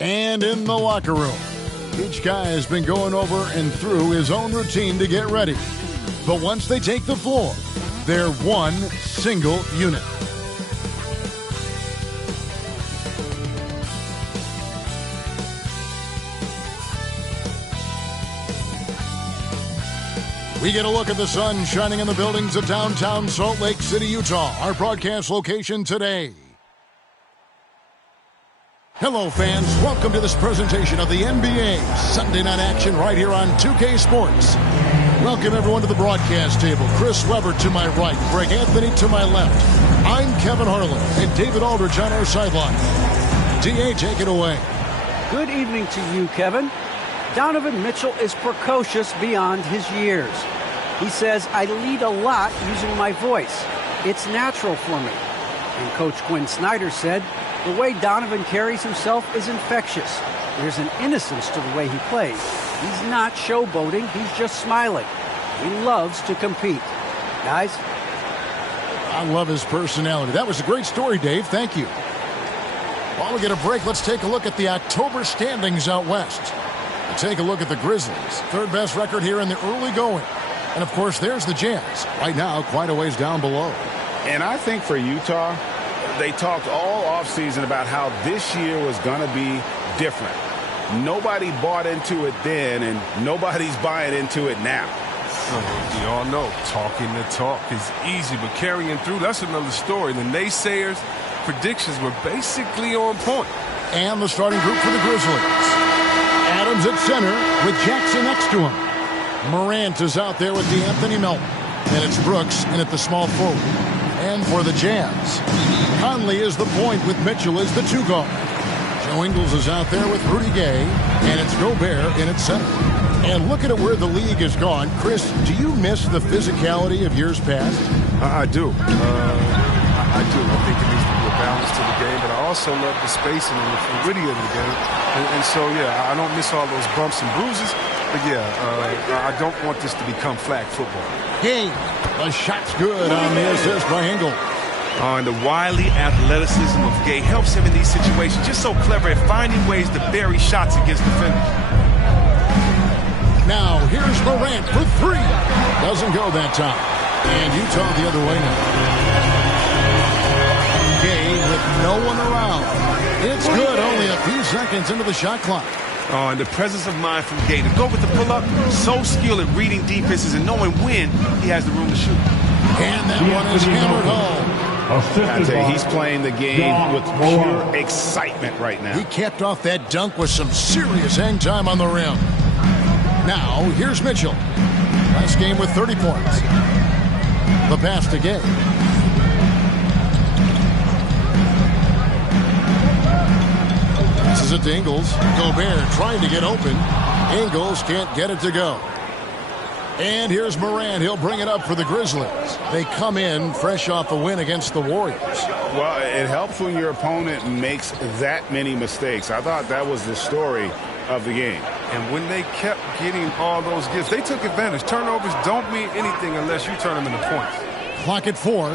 And in the locker room, each guy has been going over and through his own routine to get ready. But once they take the floor, they're one single unit. We get a look at the sun shining in the buildings of downtown Salt Lake City, Utah, our broadcast location today. Hello, fans. Welcome to this presentation of the NBA Sunday Night Action right here on 2K Sports. Welcome, everyone, to the broadcast table. Chris Webber to my right, Greg Anthony to my left. I'm Kevin Harlan, and David Aldridge on our sideline. DA, take it away. Good evening to you, Kevin. Donovan Mitchell is precocious beyond his years. He says, I lead a lot using my voice. It's natural for me. And Coach Quinn Snyder said, the way Donovan carries himself is infectious. There's an innocence to the way he plays. He's not showboating, he's just smiling. He loves to compete. Guys? I love his personality. That was a great story, Dave. Thank you. While we get a break, let's take a look at the October standings out west. We'll take a look at the Grizzlies. Third best record here in the early going. And, of course, there's the Jazz. Right now, quite a ways down below. And I think for Utah, they talked all offseason about how this year was going to be different. Nobody bought into it then, and nobody's buying into it now. We all know talking the talk is easy, but carrying through, that's another story. The naysayers' predictions were basically on point. And the starting group for the Grizzlies. Adams at center with Jackson next to him. Morant is out there with Anthony Melton. And it's Brooks in at the small forward. And for the Jazz, Conley is the point with Mitchell as the two guard. Joe Ingles is out there with Rudy Gay. And it's Gobert in at center. And looking at where the league has gone, Chris, do you miss the physicality of years past? I do. I do. I think it needs to be a balance to the game, but I also love the spacing and the fluidity of the game. And so, yeah, I don't miss all those bumps and bruises. But, yeah, I don't want this to become flag football. Hey, the shot's good on the assist by Ingles. And the wily athleticism of Gay helps him in these situations. Just so clever at finding ways to bury shots against defenders. Now, here's Morant for three. Doesn't go that time. And Utah the other way now. Gay with no one around. It's good, only a few seconds into the shot clock. Oh, and the presence of mind from Gay to go with the pull-up, so skilled at reading defenses and knowing when he has the room to shoot. And that one is hammered home. I tell you, he's playing the game with pure excitement right now. He capped off that dunk with some serious hang time on the rim. Now, here's Mitchell. Last game with 30 points. The pass to Gay. This is it to Ingles. Gobert trying to get open. Ingles can't get it to go. And here's Morant. He'll bring it up for the Grizzlies. They come in fresh off a win against the Warriors. Well, it helps when your opponent makes that many mistakes. I thought that was the story of the game. And when they kept getting all those gifts, they took advantage. Turnovers don't mean anything unless you turn them into points. Clock at 4.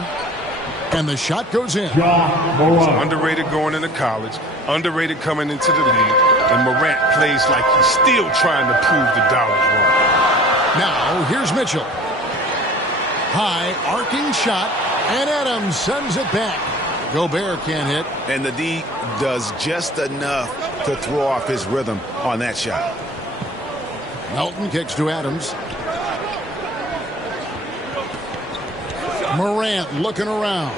And the shot goes in. So underrated going into college, underrated coming into the league, and Morant plays like he's still trying to prove the dollars wrong. Now, here's Mitchell. High, arcing shot, and Adams sends it back. Gobert can't hit. And the D does just enough to throw off his rhythm on that shot. Melton kicks to Adams. Morant looking around.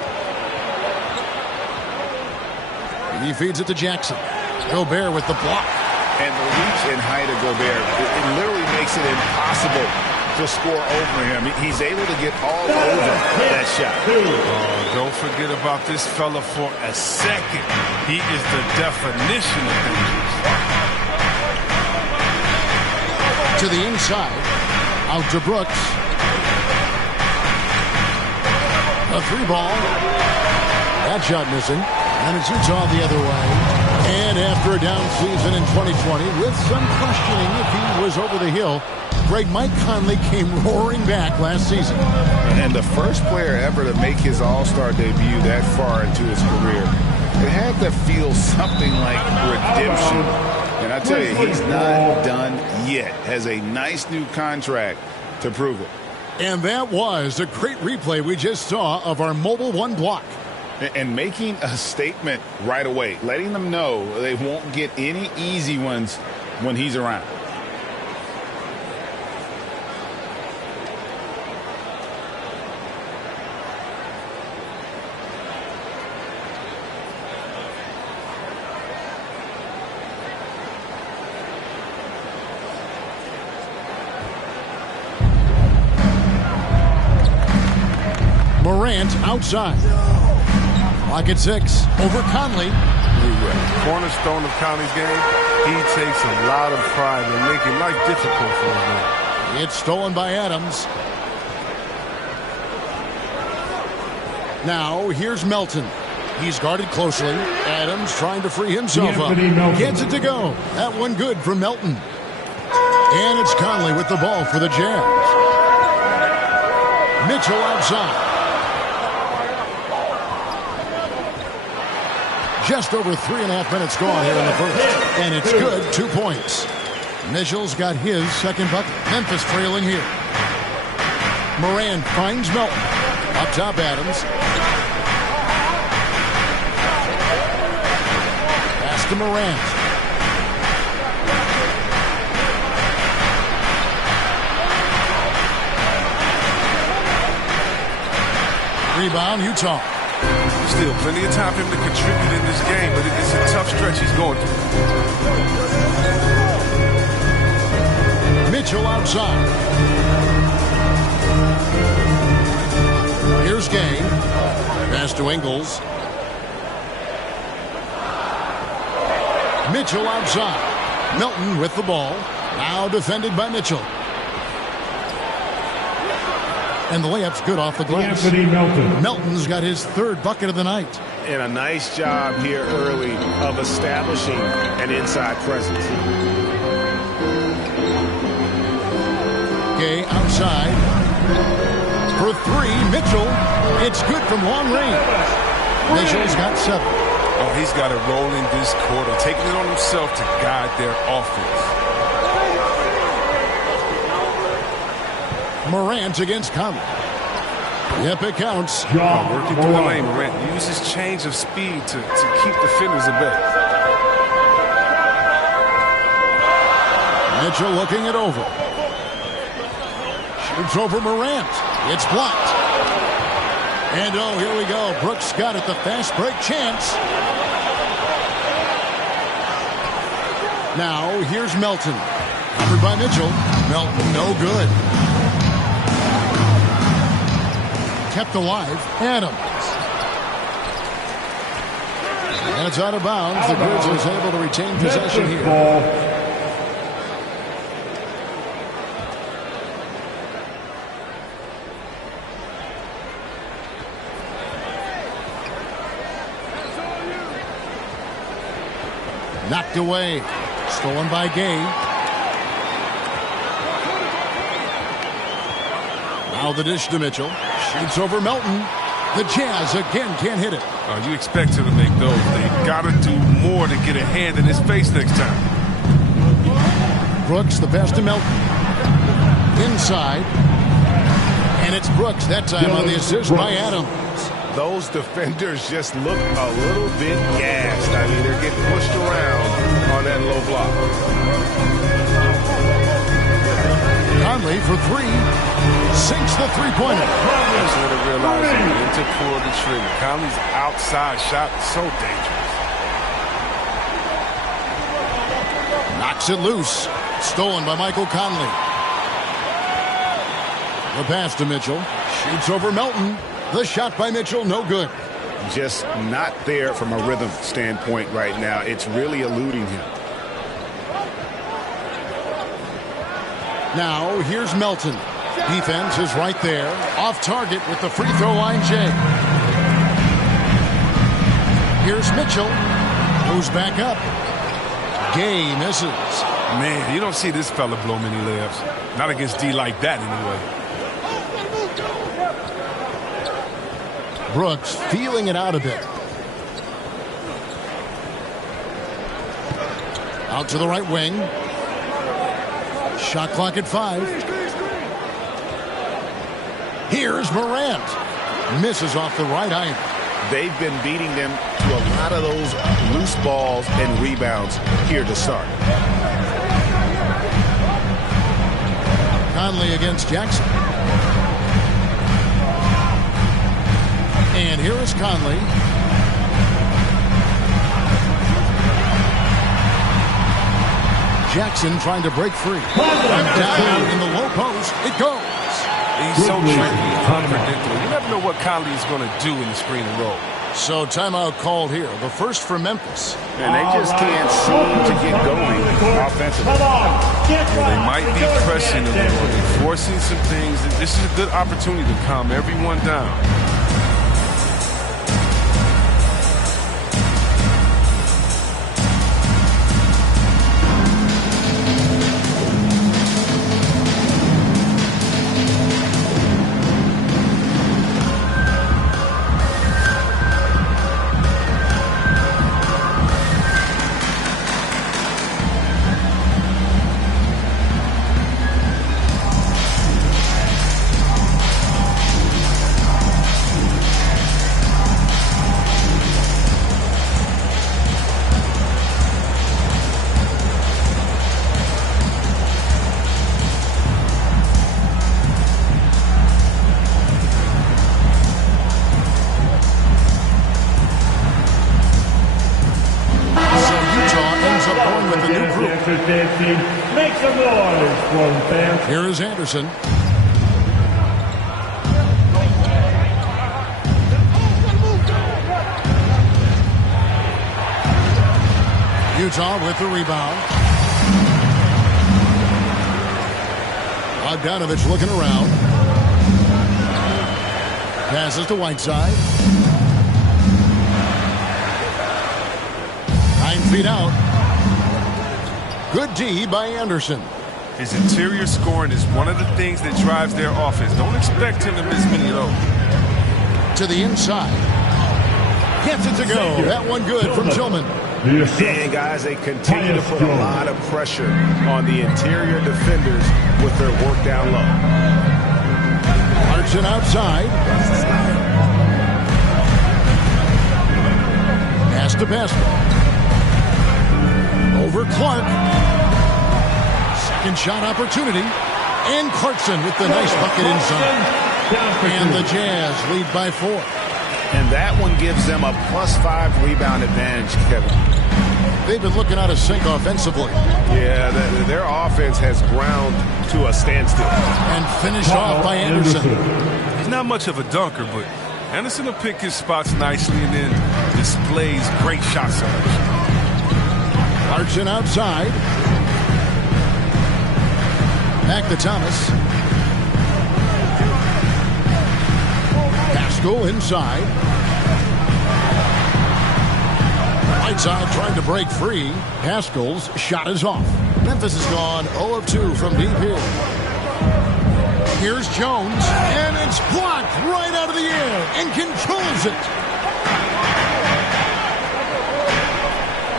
He feeds it to Jackson. Gobert with the block. And the reach and height of Gobert, it literally makes it impossible to score over him. He's able to get all over that shot. Don't forget about this fella for a second. He is the definition of dangerous. To the inside. Out to Brooks. A three ball. That shot missing. And it's Utah the other way. And after a down season in 2020, with some questioning if he was over the hill, great Mike Conley came roaring back last season. And the first player ever to make his All-Star debut that far into his career. It had to feel something like redemption. And I tell you, he's not done yet. Has a nice new contract to prove it. And that was a great replay we just saw of our Mobile One block. And making a statement right away, letting them know they won't get any easy ones when he's around. Morant outside. Clock at 6. Over Conley. The cornerstone of Conley's game. He takes a lot of pride in making life difficult for him. It's stolen by Adams. Now here's Melton. He's guarded closely. Adams trying to free himself up. Gets it to go. That one good from Melton. And it's Conley with the ball for the Jazz. Mitchell outside. Just over 3.5 minutes gone here in the first. And it's good. 2 points. Mitchell's got his second bucket. Memphis trailing here. Morant finds Melton. Up top, Adams. Pass to Morant. Rebound, Utah. Still plenty of time for him to contribute in this game, but it's a tough stretch he's going through. Mitchell outside. Here's Gay. Pass to Ingles. Mitchell outside. Melton with the ball. Now defended by Mitchell. And the layup's good off the glass. Melton's got his third bucket of the night. And a nice job here early of establishing an inside presence. Gay outside. For 3, Mitchell. It's good from long range. Mitchell's got 7. Oh, he's got it rolling this quarter, taking it on himself to guide their offense. Morant against Conley. Yep, it counts. Working through the lane, Morant uses change of speed to keep defenders at bay. Mitchell looking it over. Shoots over Morant. It's blocked. And oh, here we go. Brooks got it. The fast break chance. Now here's Melton. Covered by Mitchell. Melton no good. Kept alive. Adams. And it's out of bounds. The Grizzlies able to retain possession here. Knocked away. Stolen by Gay. Now the dish to Mitchell. Shoots over Melton. The Jazz again can't hit it. You expect him to make those. They got to do more to get a hand in his face next time. Brooks, the pass to Melton. Inside. And it's Brooks that time on the assist by Adams. Those defenders just look a little bit gassed. I mean, they're getting pushed around on that low block. Conley for 3. Sinks the three-pointer. That's what I realized when to pull the trigger. Conley's outside shot is so dangerous. Knocks it loose. Stolen by Michael Conley. The pass to Mitchell. Shoots over Melton. The shot by Mitchell, no good. Just not there from a rhythm standpoint right now. It's really eluding him. Now, here's Melton. Defense is right there. Off target with the free throw line, Jay. Here's Mitchell. Goes back up. Gay misses. Man, you don't see this fella blow many layups. Not against D like that, anyway. Brooks feeling it out a bit. Out to the right wing. Shot clock at 5. Here's Morant. Misses off the right iron. They've been beating them to a lot of those loose balls and rebounds here to start. Conley against Jackson. And here is Conley. Jackson trying to break free. Down in the low post. It goes. He's so tricky and unpredictable. You never know what Conley is going to do in the screen and roll. So timeout called here. The first for Memphis. And they just can't seem to get going offensively. They might be pressing a little bit, forcing some things. This is a good opportunity to calm everyone down. Make some noise for them, fans. Here is Anderson. Utah with the rebound. Bogdanovich looking around. Passes to Whiteside. 9 feet out. Good D by Anderson. His interior scoring is one of the things that drives their offense. Don't expect him to miss many of those. To the inside. Gets it to go. That one good from Tillman. And guys, they continue to put a lot of pressure on the interior defenders with their work down low. Clarkson outside. Pass to Pascal. Over Clark. Second shot opportunity. And Clarkson with the nice bucket inside. And the Jazz lead by 4. And that one gives them a +5 rebound advantage, Kevin. They've been looking out of sync offensively. Yeah, their offense has ground to a standstill. And finished off by Anderson. He's not much of a dunker, but Anderson will pick his spots nicely and then displays great shot selection. Clarkson outside. Back to Thomas. Pascal inside. Whiteside trying to break free. Pascal's shot is off. Memphis has gone 0 of 2 from deep here. Here's Jones, and it's blocked right out of the air and controls it.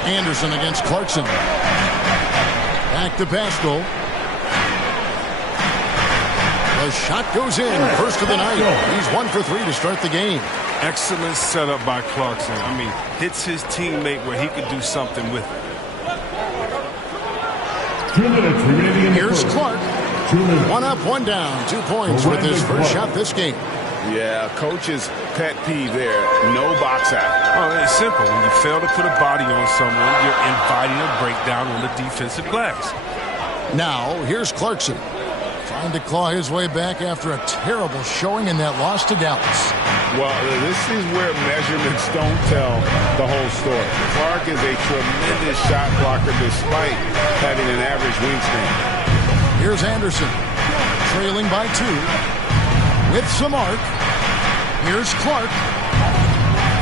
Anderson against Clarkson. Back to Pascal. The shot goes in. First of the night. He's 1 for 3 to start the game. Excellent setup by Clarkson. I mean, hits his teammate where he could do something with it. 2 minutes remaining in the Here's first. Clark. 2 minutes. 1 up, 1 down. 2 points with his first shot this game. Yeah, coach's pet peeve there. No box out. Oh, it's simple. When you fail to put a body on someone, you're inviting a breakdown on the defensive glass. Now, here's Clarkson. Trying to claw his way back after a terrible showing in that loss to Dallas. Well, this is where measurements don't tell the whole story. Clark is a tremendous shot blocker despite having an average wingspan. Here's Anderson. Trailing by 2. With some arc. Here's Clark.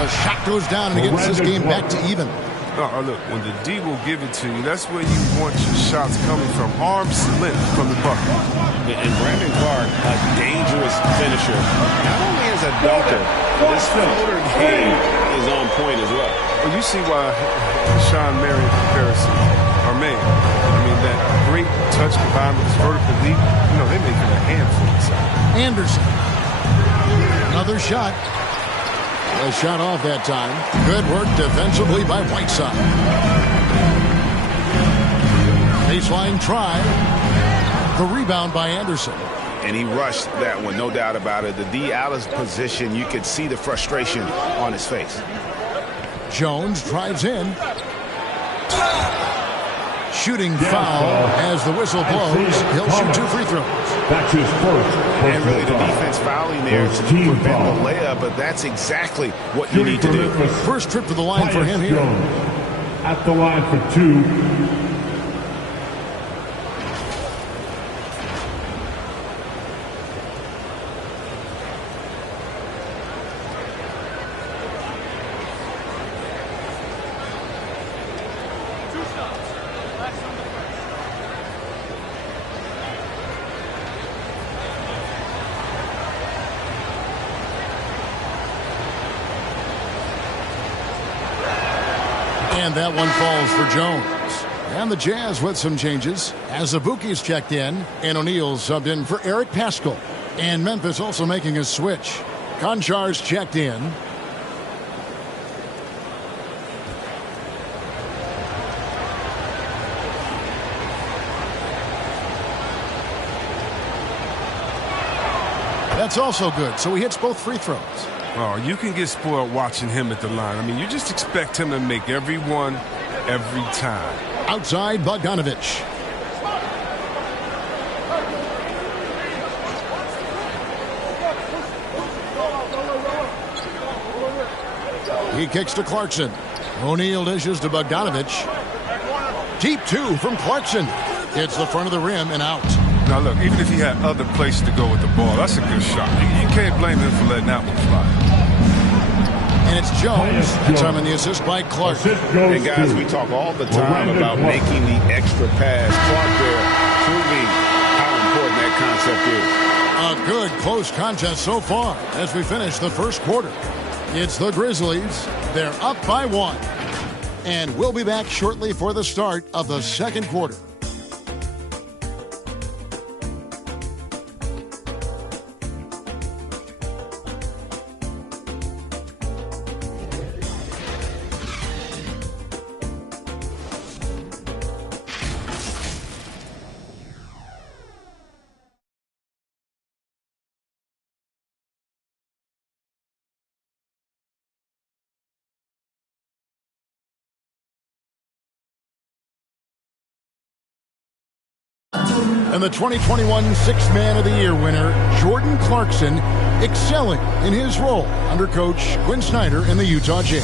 The shot goes down and it gets this game back to even. Oh, look, when the D will give it to you, that's where you want your shots coming from. Arm's length from the bucket. And Brandon Clark, a dangerous finisher. Not only as a dunker, but his floater game is on point as well. Well, you see why Sean Marion comparisons are man. I mean, that great touch combined with his vertical leap, you know, they make him a handful inside. Anderson. Another shot. A shot off that time. Good work defensively by Whiteside. Baseline try. The rebound by Anderson. And he rushed that one, no doubt about it. The D out of position, you could see the frustration on his face. Jones drives in. Shooting foul as the whistle blows. He'll shoot 2 free throws. That's his first. And really the defense fouling there to prevent the layup, but that's exactly what you need to do. First trip to the line for him here. At the line for 2. And that one falls for Jones. And the Jazz with some changes. Azubuike's checked in, and O'Neal subbed in for Eric Paschall. And Memphis also making a switch. Konchar's checked in. That's also good, so he hits both free throws. Oh, you can get spoiled watching him at the line. I mean, you just expect him to make every one, every time. Outside, Bogdanovich. He kicks to Clarkson. O'Neal dishes to Bogdanovich. Deep 2 from Clarkson. Hits the front of the rim and out. Now, look, even if he had other places to go with the ball, that's a good shot. You can't blame him for letting that one fly. And it's Jones. That time in the assist by Clark. And, guys, we talk all the time about making the extra pass. Clark there proving how important that concept is. A good close contest so far as we finish the first quarter. It's the Grizzlies. They're up by 1. And we'll be back shortly for the start of the second quarter. And the 2021 Sixth Man of the Year winner, Jordan Clarkson, excelling in his role under Coach Quinn Snyder in the Utah Jazz.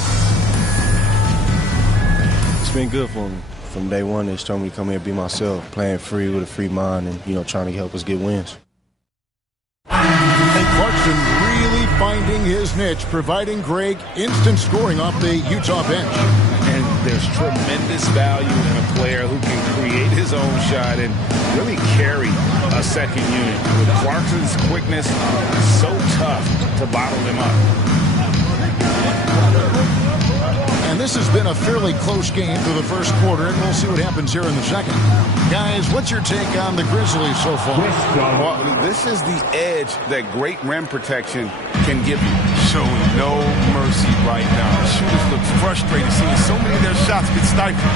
It's been good for me. From day one, they told me to come here and be myself, playing free with a free mind and, trying to help us get wins. And Clarkson really finding his niche, providing Greg instant scoring off the Utah bench. And there's tremendous value in a player who can create his own shot and really carry a second unit. With Clarkson's quickness, so tough to bottle him up. And this has been a fairly close game through the first quarter, and we'll see what happens here in the second. Guys, what's your take on the Grizzlies so far? Well, this is the edge that great rim protection can give you. Showing no mercy right now. The shooters look frustrated seeing so many of their shots get stifled.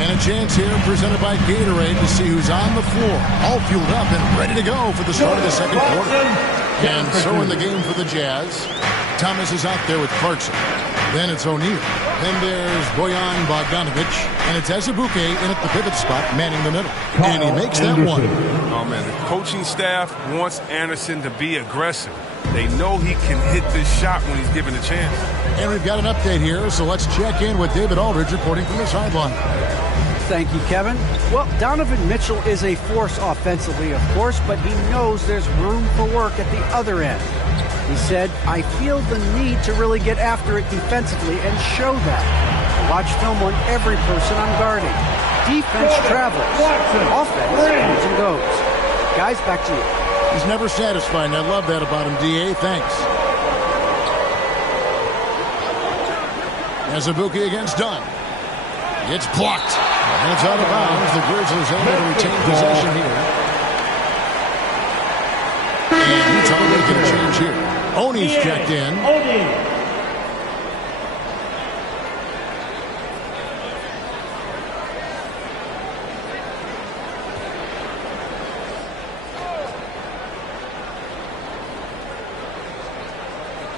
And a chance here presented by Gatorade to see who's on the floor. All fueled up and ready to go for the start of the second quarter. And so in the game for the Jazz, Thomas is out there with Clarkson. Then it's O'Neal. Then there's Bojan Bogdanovich. And it's Azubuike in at the pivot spot, manning the middle. And he makes that one. Oh, man, the coaching staff wants Anderson to be aggressive. They know he can hit this shot when he's given a chance. And we've got an update here, so let's check in with David Aldridge reporting from the sideline. Thank you, Kevin. Well, Donovan Mitchell is a force offensively, of course, but he knows there's room for work at the other end. He said, I feel the need to really get after it defensively and show that. I watch film on every person I'm guarding. Defense travels. Offense comes and goes. Guys, back to you. He's never satisfied, and I love that about him, D.A. Thanks. Azubuike against Dunn. It's blocked. And it's out of bounds. The Grizzlies able to retain possession here. And Utah will get a change here. Oni's checked in. Oni.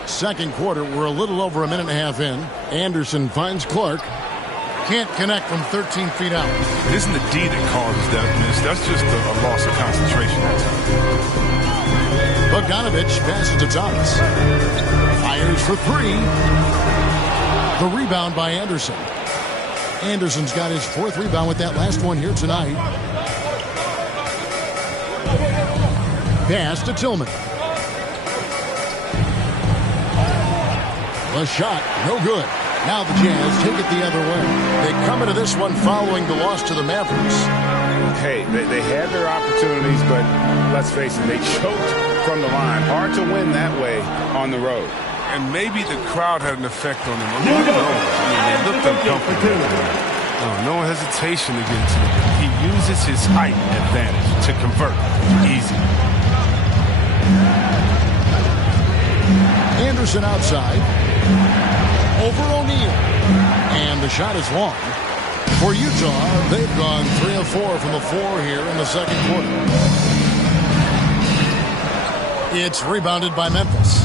Second quarter, we're a little over a minute and a half in. Anderson finds Clark. Can't connect from 13 feet out. It isn't the D that causes that miss. That's just a loss of concentration at times. Bogdanovich passes to Thomas. Fires for three. The rebound by Anderson. Anderson's got his fourth rebound with that last one here tonight. Pass to Tillman. The shot, no good. Now the Jazz take it the other way. They come into this one following the loss to the Mavericks. Hey, they had their opportunities, but let's face it, they choked from the line. Hard to win that way on the road. And maybe the crowd had an effect on them. They looked uncomfortable. No hesitation to get into the game. He uses his height advantage to convert. Easy. Anderson outside. Over O'Neal. And the shot is long. For Utah, they've gone 3 of 4 from the floor here in the second quarter. It's rebounded by Memphis.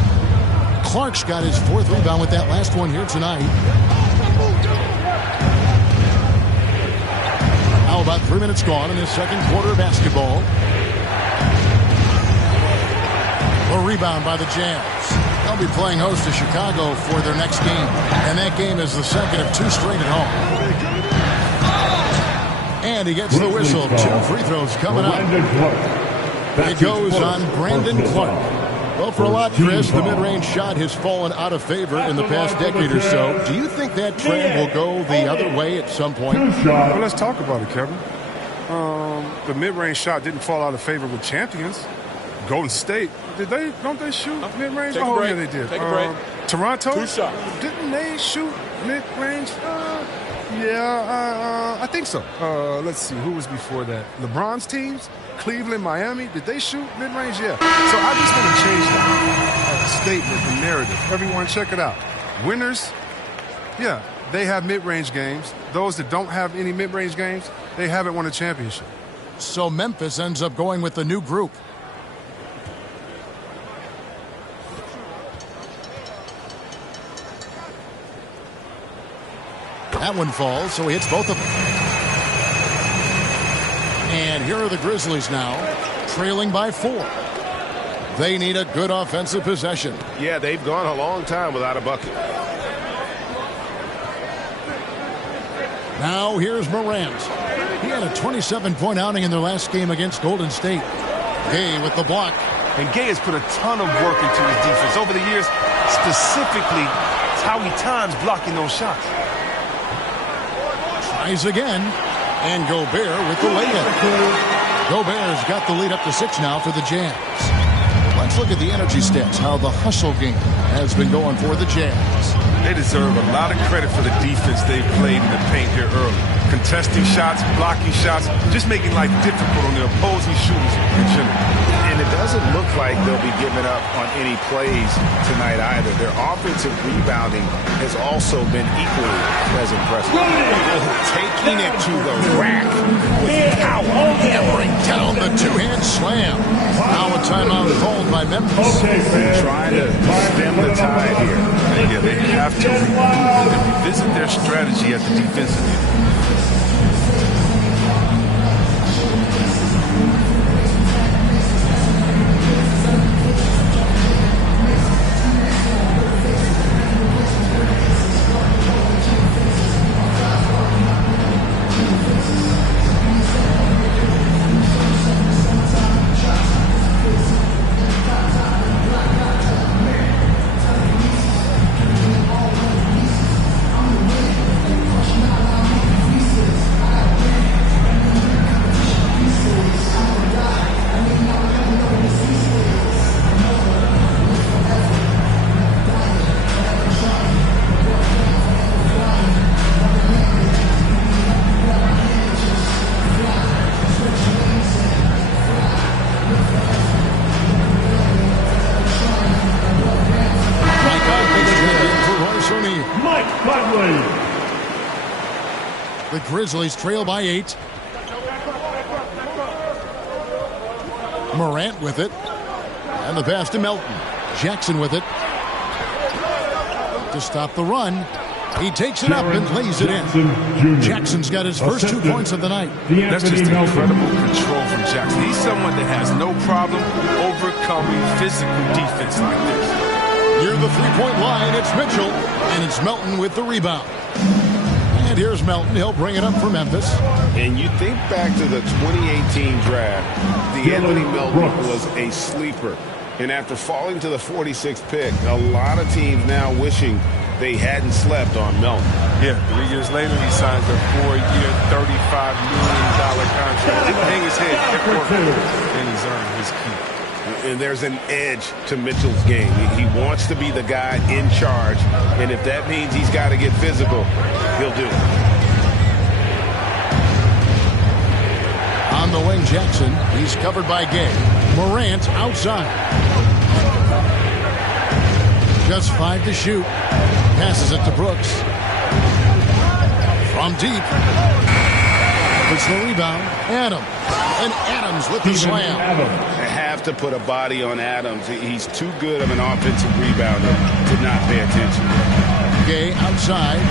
Clark's got his fourth rebound with that last one here tonight. Now about 3 minutes gone in this second quarter of basketball. A rebound by the Jazz. They'll be playing host to Chicago for their next game. And that game is the second of 2 straight at home. And he gets the whistle. 2 free throws coming up. It goes on Brandon Clark. Well, for a lot, Chris, the mid-range shot has fallen out of favor in the past decade or so. Do you think that trend will go the other way at some point? Well, let's talk about it, Kevin. The mid-range shot didn't fall out of favor with champions. Golden State, don't they shoot mid-range? Oh, yeah, they did. Take a break. Toronto? 2 shots. Didn't they shoot mid-range? I think so. Let's see, who was before that? LeBron's teams? Cleveland, Miami, did they shoot mid-range? Yeah. So I just want to change that statement, the narrative. Everyone, check it out. Winners, yeah, they have mid-range games. Those that don't have any mid-range games, they haven't won a championship. So Memphis ends up going with the new group. That one falls, so he hits both of them. And here are the Grizzlies now, trailing by 4. They need a good offensive possession. Yeah, they've gone a long time without a bucket. Now here's Morant. He had a 27-point outing in their last game against Golden State. Gay with the block. And Gay has put a ton of work into his defense over the years. Specifically, it's how he times blocking those shots. Tries again. And Gobert with the layup. Gobert's got the lead up to 6 now for the Jazz. Let's look at the energy stats, how the hustle game has been going for the Jazz. They deserve a lot of credit for the defense they've played in the paint here early. Contesting shots, blocking shots, just making life difficult on the opposing shooters in general. And it doesn't look like they'll be giving up on any plays tonight either. Their offensive rebounding has also been equally as impressive. Taking it to the rack with power. Hammering down the two-hand slam. Now a timeout called by Memphis. Trying to stem the tide here. Yeah, they have to revisit their strategy at the defensive end. The Grizzlies trail by 8. Morant with it. And the pass to Melton. Jackson with it. To stop the run. He takes it up and lays it in. Jackson's got his first 2 points of the night. That's just incredible control from Jackson. He's someone that has no problem overcoming physical defense like this. Near the three-point line, it's Mitchell, and it's Melton with the rebound. And here's Melton. He'll bring it up for Memphis. And you think back to the 2018 draft, Anthony Melton was a sleeper. And after falling to the 46th pick, a lot of teams now wishing they hadn't slept on Melton. Yeah, 3 years later, he signs a 4-year, $35 million contract. He hang his head, kept working, and he's earned his keep. And there's an edge to Mitchell's game. He wants to be the guy in charge, and if that means he's got to get physical, he'll do it. On the wing, Jackson. He's covered by Gay. Morant outside. Just 5 to shoot. Passes it to Brooks. From deep. It's the rebound. Adams. And Adams with the slam. They have to put a body on Adams. He's too good of an offensive rebounder to not pay attention. Gay outside.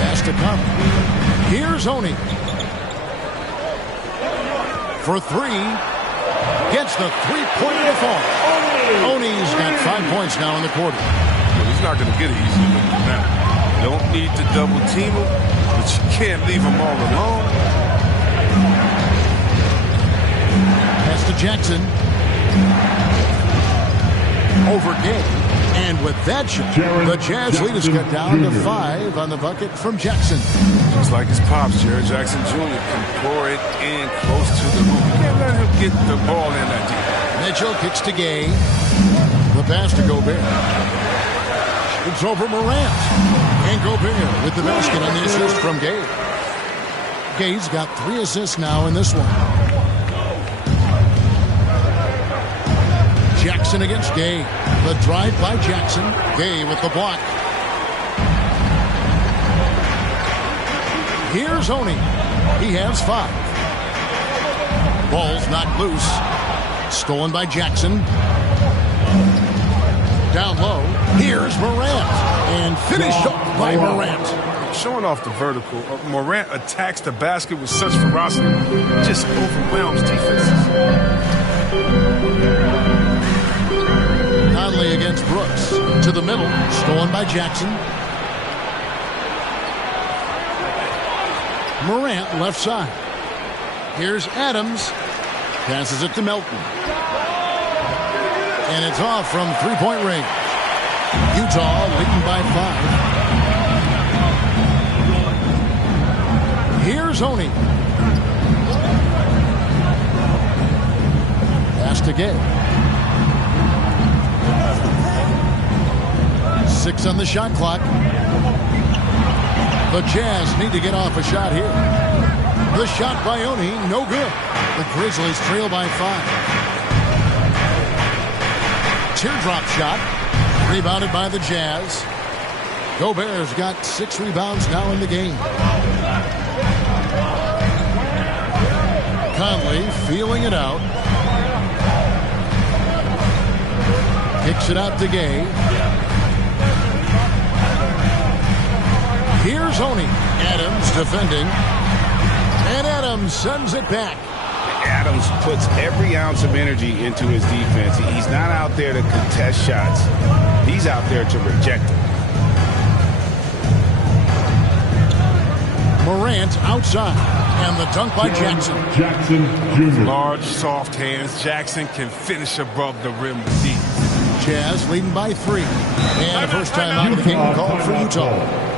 Pass to come. Here's Oni. For 3. Gets the three-point default. Oni's got 5 points now in the quarter. Well, he's not going to get it easy now. Don't need to double team him, but you can't leave him all alone. Pass to Jackson. Over Gay. And with that shot, the Jazz lead is cut down to 5 on the bucket from Jackson. Just like his pops, Jared Jackson Jr. can pour it in close to the hoop. You can't let him get the ball in that deep. Mitchell kicks to Gay. The pass to Gobert. It's over Morant. And Gobert with the basket on the assist from Gay. Gay's got 3 assists now in this one. Jackson against Gay. The drive by Jackson. Gay with the block. Here's Oni. He has 5. Ball's knocked loose. Stolen by Jackson. Down low. Here's Morant. And finished off by Morant. Showing off the vertical. Morant attacks the basket with such ferocity. Just overwhelms defenses. Conley against Brooks. To the middle. Stolen by Jackson. Morant left side. Here's Adams. Passes it to Melton. And it's off from three-point range. Utah leading by 5. Here's Oni. Pass to Gay. 6 on the shot clock. The Jazz need to get off a shot here. The shot by Oni, no good. The Grizzlies trail by 5. Teardrop shot. Rebounded by the Jazz. Gobert's got 6 rebounds now in the game. Conley feeling it out. Kicks it out to Gay. Here's Oni. Adams defending. And Adams sends it back. Adams puts every ounce of energy into his defense. He's not out there to contest shots. He's out there to reject them. Morant outside. And the dunk by Jackson. Jackson Jr. Large, soft hands. Jackson can finish above the rim with ease. Jazz leading by 3. And the first time out of the game called for Utah.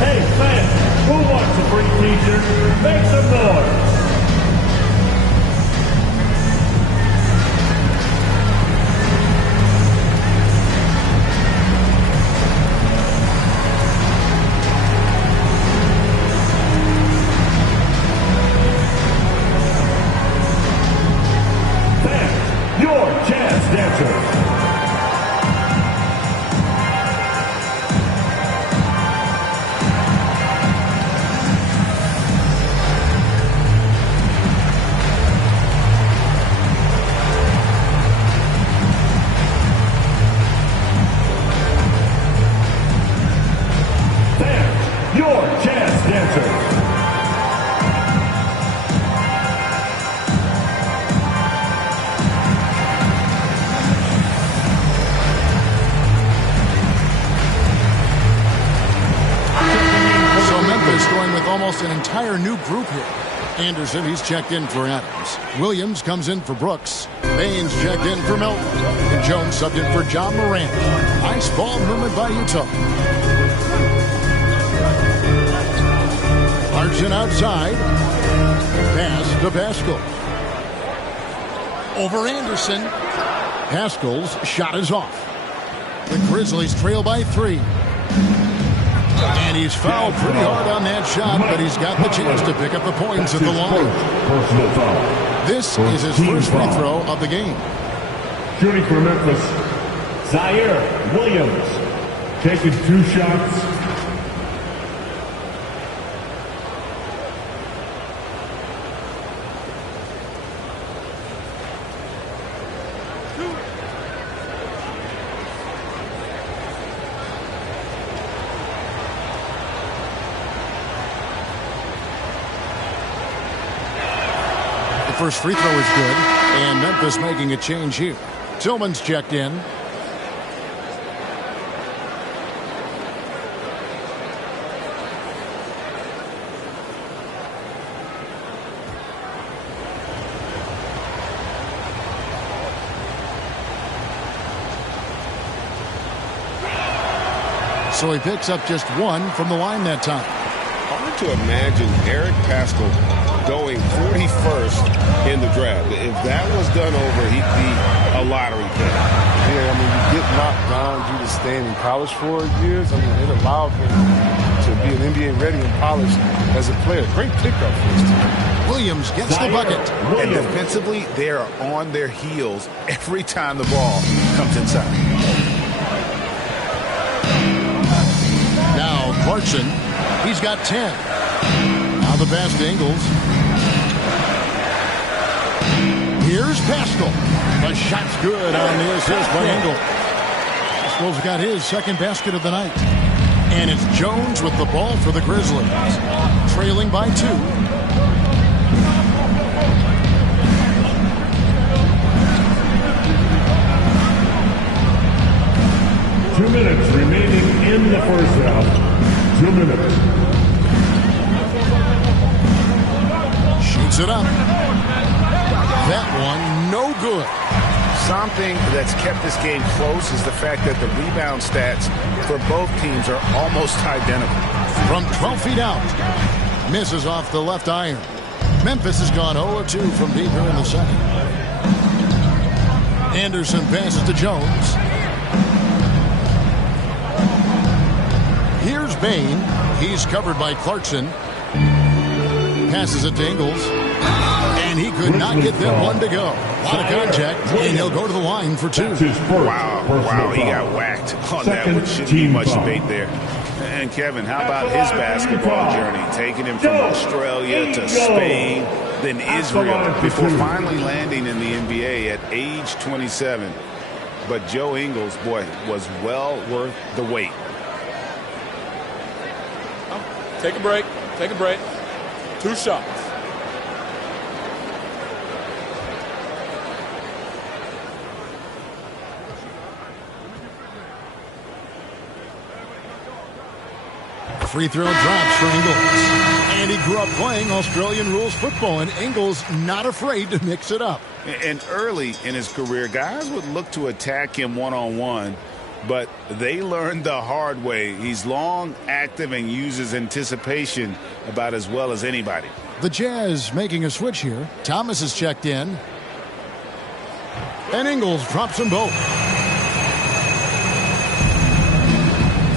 Hey fans, who wants a free t-shirt? Make some noise. just an entire new group here. Anderson, he's checked in for Adams. Williams comes in for Brooks. Baines checked in for Melton. And Jones subbed in for John Morant. Nice ball movement by Utah. Clarkson outside. Pass to Pascal. Over Anderson. Pascal's shot is off. The Grizzlies trail by 3. And he's fouled pretty hard on that shot, but he's got the chance to pick up the points at the line. Personal foul. This is his first free throw of the game. Shooting for Memphis, Zaire Williams. Taking 2 shots. First free throw is good, and Memphis making a change here. Tillman's checked in. So he picks up just 1 from the line that time. Hard to imagine Eric Pascal going 41st in the draft. If that was done over, he'd be a lottery pick. Yeah, I mean, you get knocked down due to staying in college for years. I mean, it allowed him to be an NBA ready and polished as a player. Great pickup for his team. Williams gets the bucket. And defensively, they are on their heels every time the ball comes inside. Now Clarkson, he's got 10. Now the pass to Ingles. Here's Pascal. The shot's good on the assist by Ingles. Pascal's got his second basket of the night. And it's Jones with the ball for the Grizzlies. Trailing by 2. 2 minutes remaining in the first half. 2 minutes. Shoots it up. That one, no good. Something that's kept this game close is the fact that the rebound stats for both teams are almost identical. From 12 feet out. Misses off the left iron. Memphis has gone 0-2 from deep here in the second. Anderson passes to Jones. Here's Bain. He's covered by Clarkson. Passes it to Ingles. And he could not get that one to go. A lot of contact, and he'll go to the line for 2. Wow, he got whacked on that one. Shouldn't be much debate there. And Kevin, how about his basketball journey? Taking him from Australia to Spain, then Israel, before finally landing in the NBA at age 27. But Joe Ingles, boy, was well worth the wait. Take a break. Take a break. 2 shots. Free throw drops for Ingles. And he grew up playing Australian rules football, and Ingles not afraid to mix it up. And early in his career, guys would look to attack him one-on-one, but they learned the hard way. He's long, active, and uses anticipation about as well as anybody. The Jazz making a switch here. Thomas is checked in. And Ingles drops them both.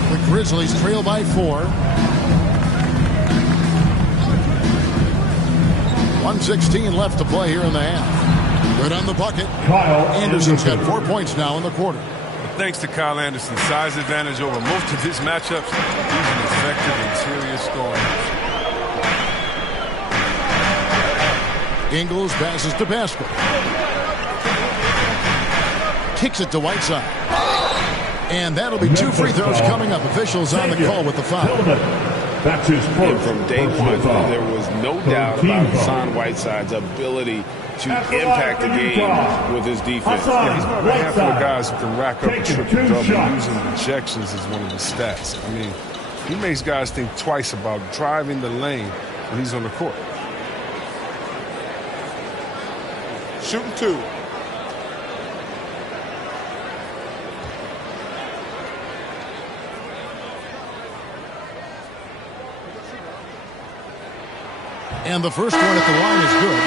The Grizzlies trail by 4. 1:16 left to play here in the half. Good on the bucket. Kyle Anderson's got Anderson. 4 points now in the quarter. Thanks to Kyle Anderson's size advantage over most of his matchups, he's an effective interior scorer. Ingles passes to Pascal. Kicks it to Whiteside. And that'll be 2 free throws coming up. Officials on the call with the foul. That's his And first. from day one, there was no doubt about Hassan Whiteside's ability to impact the game with his defense. Yeah, he's one of a handful of guys who can rack up a triple-double using rejections as one of the stats. I mean, he makes guys think twice about driving the lane when he's on the court. Shooting 2. And the first one at the line is good.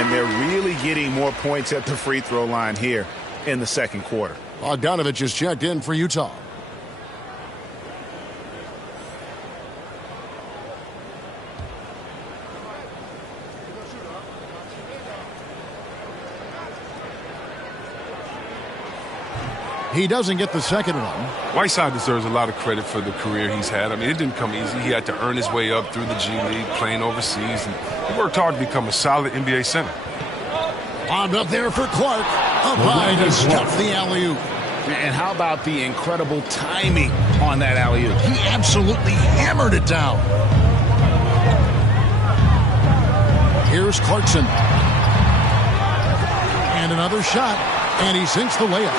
And they're really getting more points at the free throw line here in the second quarter. Bogdanovich is checked in for Utah. He doesn't get the second one. Whiteside deserves a lot of credit for the career he's had. I mean, it didn't come easy. He had to earn his way up through the G League, playing overseas, and he worked hard to become a solid NBA center. Bombed up there for Clark. Up high to stuff the alley-oop. And how about the incredible timing on that alley-oop? He absolutely hammered it down. Here's Clarkson. And another shot. And he sinks the layup.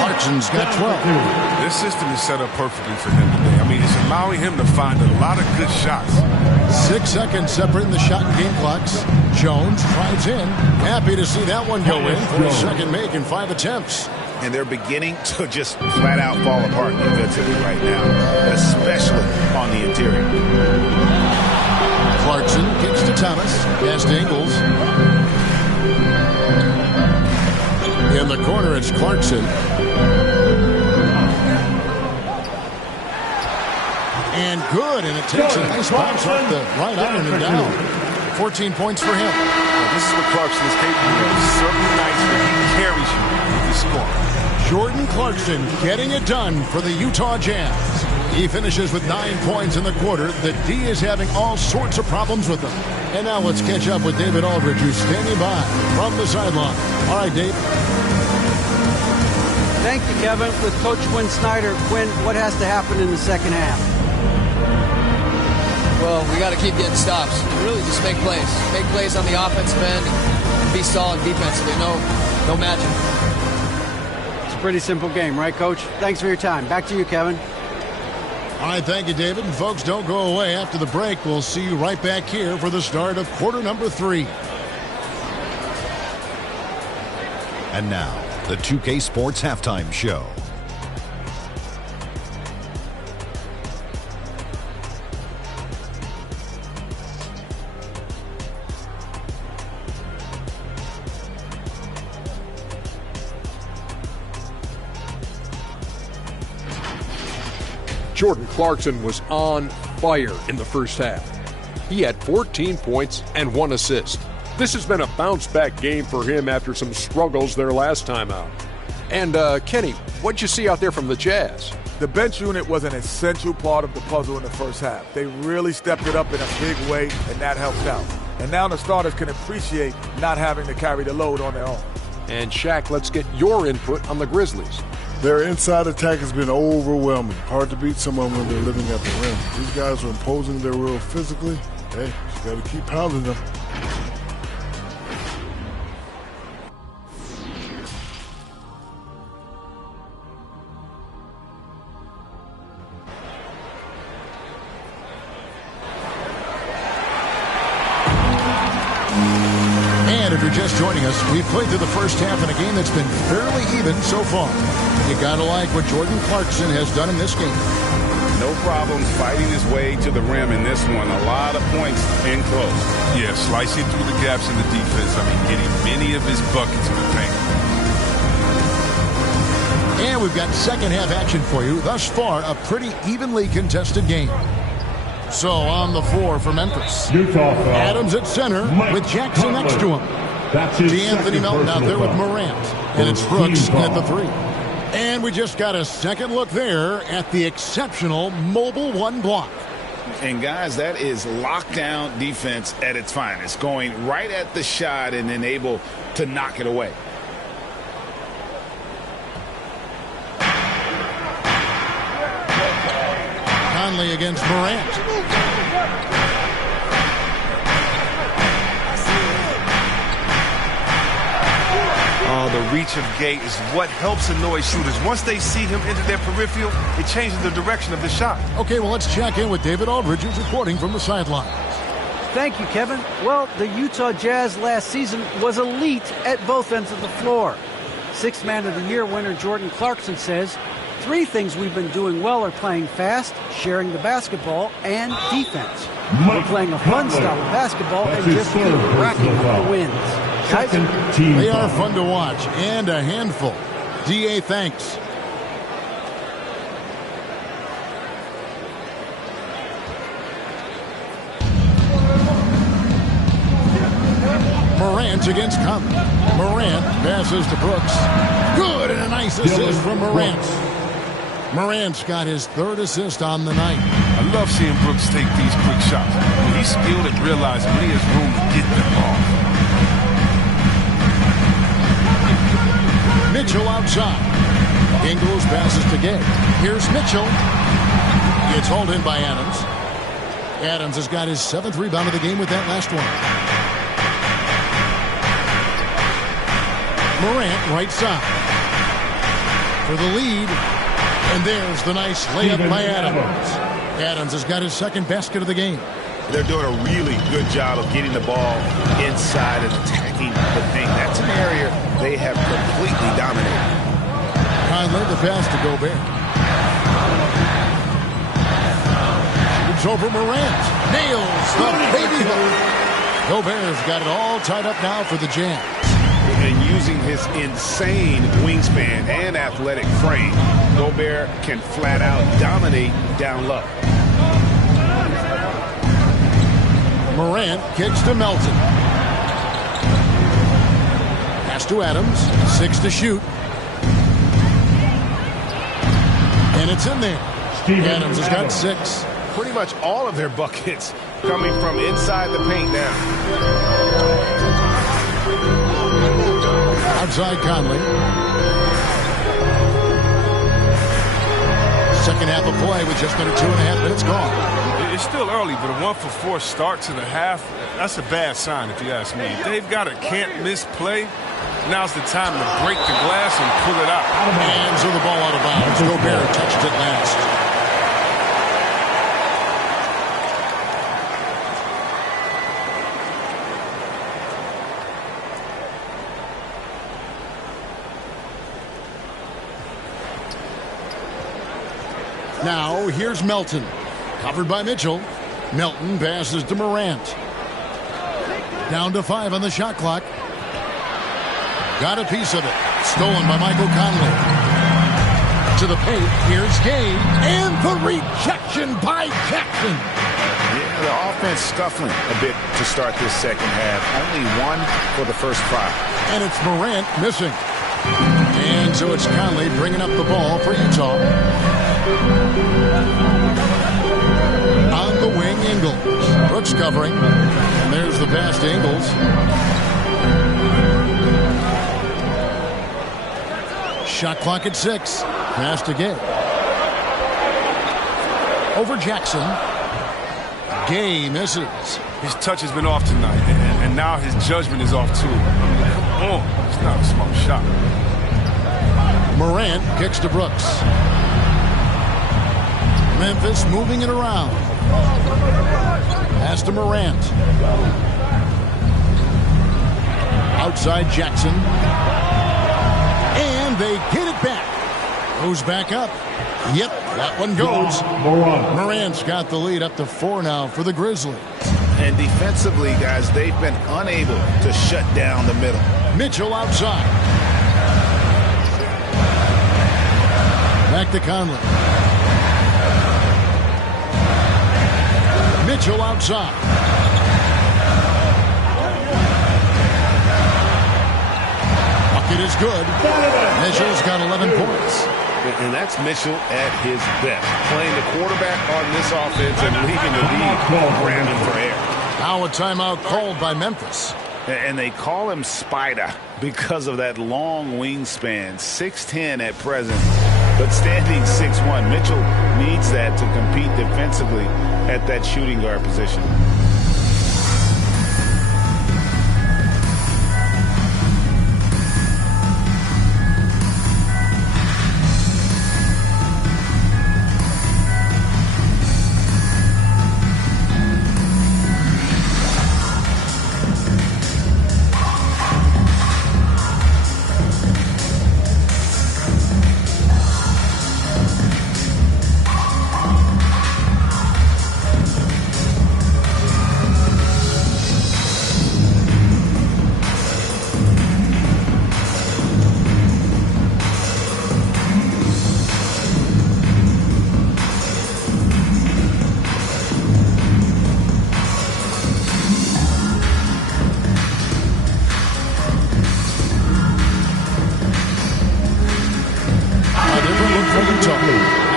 Clarkson's got 12. This system is set up perfectly for him today. I mean, it's allowing him to find a lot of good shots. 6 seconds separating the shot and game clocks. Jones drives in. Happy to see that one go in for his second make in 5 attempts. And they're beginning to just flat out fall apart defensively right now, especially on the interior. Clarkson kicks to Thomas. Pass to Ingles. In the corner, it's Clarkson. And good, and it takes a nice bounce off the right iron and down. 14 points for him. Now, this is what Clarkson is capable of. Certain nights where he carries you with his score. Jordan Clarkson getting it done for the Utah Jazz. He finishes with 9 points in the quarter. The D is having all sorts of problems with them. And now let's catch up with David Aldridge, who's standing by from the sideline. All right, Dave. Thank you, Kevin. With Coach Quinn Snyder, Quinn, what has to happen in the second half? Well, we got to keep getting stops. Really just make plays. Make plays on the offensive end and be solid defensively. No magic. It's a pretty simple game, right, Coach? Thanks for your time. Back to you, Kevin. All right, thank you, David. And folks, don't go away. After the break, we'll see you right back here for the start of quarter number 3. And now, the 2K Sports Halftime Show. Jordan Clarkson was on fire in the first half. He had 14 points and 1 assist. This has been a bounce-back game for him after some struggles their last time out. And, Kenny, what'd you see out there from the Jazz? The bench unit was an essential part of the puzzle in the first half. They really stepped it up in a big way, and that helped out. And now the starters can appreciate not having to carry the load on their own. And, Shaq, let's get your input on the Grizzlies. Their inside attack has been overwhelming. Hard to beat someone when they're living at the rim. These guys are imposing their will physically. Hey, just got to keep pounding them. If you're just joining us, we've played through the first half in a game that's been fairly even so far. You gotta like what Jordan Clarkson has done in this game. No problems fighting his way to the rim in this one. A lot of points in close. Yeah, slicing through the gaps in the defense. I mean, getting many of his buckets in the paint. And we've got second half action for you. Thus far, a pretty evenly contested game. So on the floor for Memphis, Utah foul. Adams at center with Jackson next to him. D'Anthony Melton out there with Morant. And it's Brooks at the 3. And we just got a second look there at the exceptional mobile 1 block. And guys, that is lockdown defense at its finest. Going right at the shot and then able to knock it away. Conley against Morant. The reach of Gay is what helps annoy shooters. Once they see him enter their peripheral, it changes the direction of the shot. Okay, well, let's check in with David Aldridge, who's reporting from the sideline. Thank you, Kevin. Well, the Utah Jazz last season was elite at both ends of the floor. Sixth Man of the Year winner Jordan Clarkson says, 3 things we've been doing well are playing fast, sharing the basketball, and defense. We're playing a fun style of basketball and just keep racking up the wins. Guys, they are fun to watch and a handful. D.A., thanks. Morant against Conley. Morant passes to Brooks. Good, and a nice assist from Morant. Morant's got his 3rd assist on the night. I love seeing Brooks take these quick shots. He's skilled at realizing when he has room to get the ball. Mitchell outside. Ingles passes to Gay. Here's Mitchell. Gets hauled in by Adams. Adams has got his 7th rebound of the game with that last one. Morant right side for the lead, and there's the nice layup by Adams. Adams has got his 2nd basket of the game. They're doing a really good job of getting the ball inside and attacking the paint. That's an area they have completely dominated. Conley the pass to Gobert. It's over Morant. Nails the baby hook. Gobert's got it all tied up now for the Jazz. And using his insane wingspan and athletic frame, Gobert can flat out dominate down low. Morant kicks to Melton. Pass to Adams. 6 to shoot. And it's in there. Adams has got 6. Pretty much all of their buckets coming from inside the paint now. Outside Conley. Second half of play with just under 2.5 minutes gone. It's still early, but a 1-for-4 start to the half, that's a bad sign if you ask me. If they've got a can't-miss play, now's the time to break the glass and pull it out. Hands of the ball out of bounds. Gobert touched it last. Now, here's Melton. Covered by Mitchell. Melton passes to Morant. Down to 5 on the shot clock. Got a piece of it. Stolen by Michael Conley. To the paint. Here's Gay. And the rejection by Jackson. Yeah, the offense scuffling a bit to start this second half. Only 1 for the first 5. And it's Morant missing. And so it's Conley bringing up the ball for Utah. On the wing, Ingles. Brooks covering. And there's the pass to Ingles. Shot clock at 6. Pass to Gay. Over Jackson. Gay misses. His touch has been off tonight, and now his judgment is off too. Come on, it's not a smart shot. Morant kicks to Brooks. Memphis moving it around. Pass to Morant. Outside Jackson. And they get it back. Goes back up. Yep, that one goes. Morant's got the lead up to 4 now for the Grizzlies. And defensively, guys, they've been unable to shut down the middle. Mitchell outside. Back to Conley. Mitchell outside. Bucket is good. Mitchell's got 11 points. And that's Mitchell at his best. Playing the quarterback on this offense and leaving the lead grabbing for air. Now a timeout called by Memphis. And they call him Spider because of that long wingspan. 6'10" at present, but standing 6'1". Mitchell needs that to compete defensively at that shooting guard position.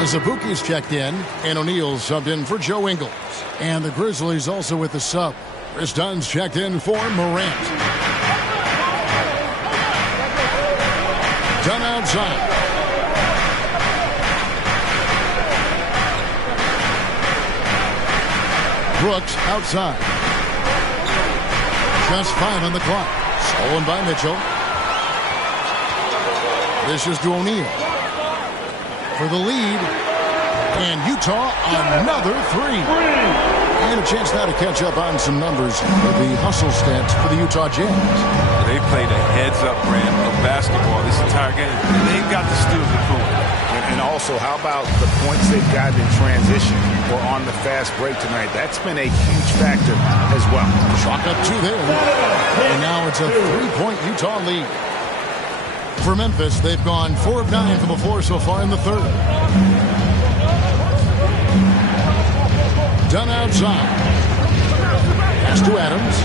Azubuike's checked in, and O'Neal's subbed in for Joe Ingles. And the Grizzlies also with the sub. Chris Dunn's checked in for Morant. Dunn outside. Brooks outside. Just 5 on the clock. Stolen by Mitchell. This is to O'Neal. For the lead. And Utah another 3. And a chance now to catch up on some numbers of the hustle stats for the Utah Jazz. They played a heads-up brand of basketball this entire game. They've got the steals to prove it. And also, how about the points they've gotten in transition or on the fast break tonight? That's been a huge factor as well. Chalk up 2 there. And now it's a 3-point Utah lead. For Memphis, they've gone 4 of 9 from the floor so far in the third. Dunn outside. Pass to Adams.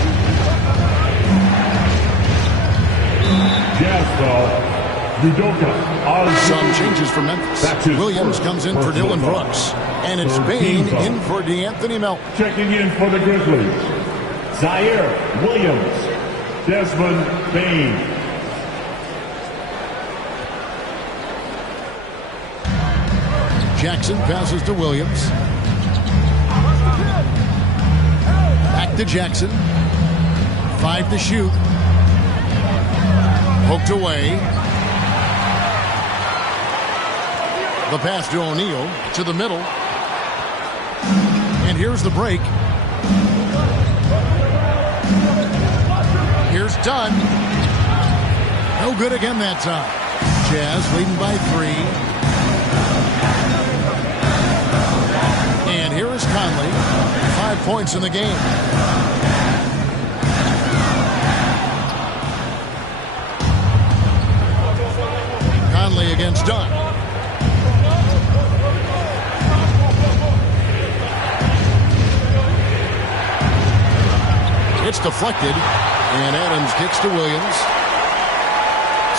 Jazz ball. Some changes for Memphis. Williams comes in for Dylan Brooks. And it's Bane in for DeAnthony Melton. Checking in for the Grizzlies, Zaire Williams, Desmond Bane. Jackson passes to Williams. Back to Jackson. 5 to shoot. Poked away. The pass to O'Neal to the middle. And here's the break. Here's Dunn. No good again that time. Jazz leading by 3. And here is Conley. 5 points in the game. Conley against Dunn. It's deflected, and Adams kicks to Williams.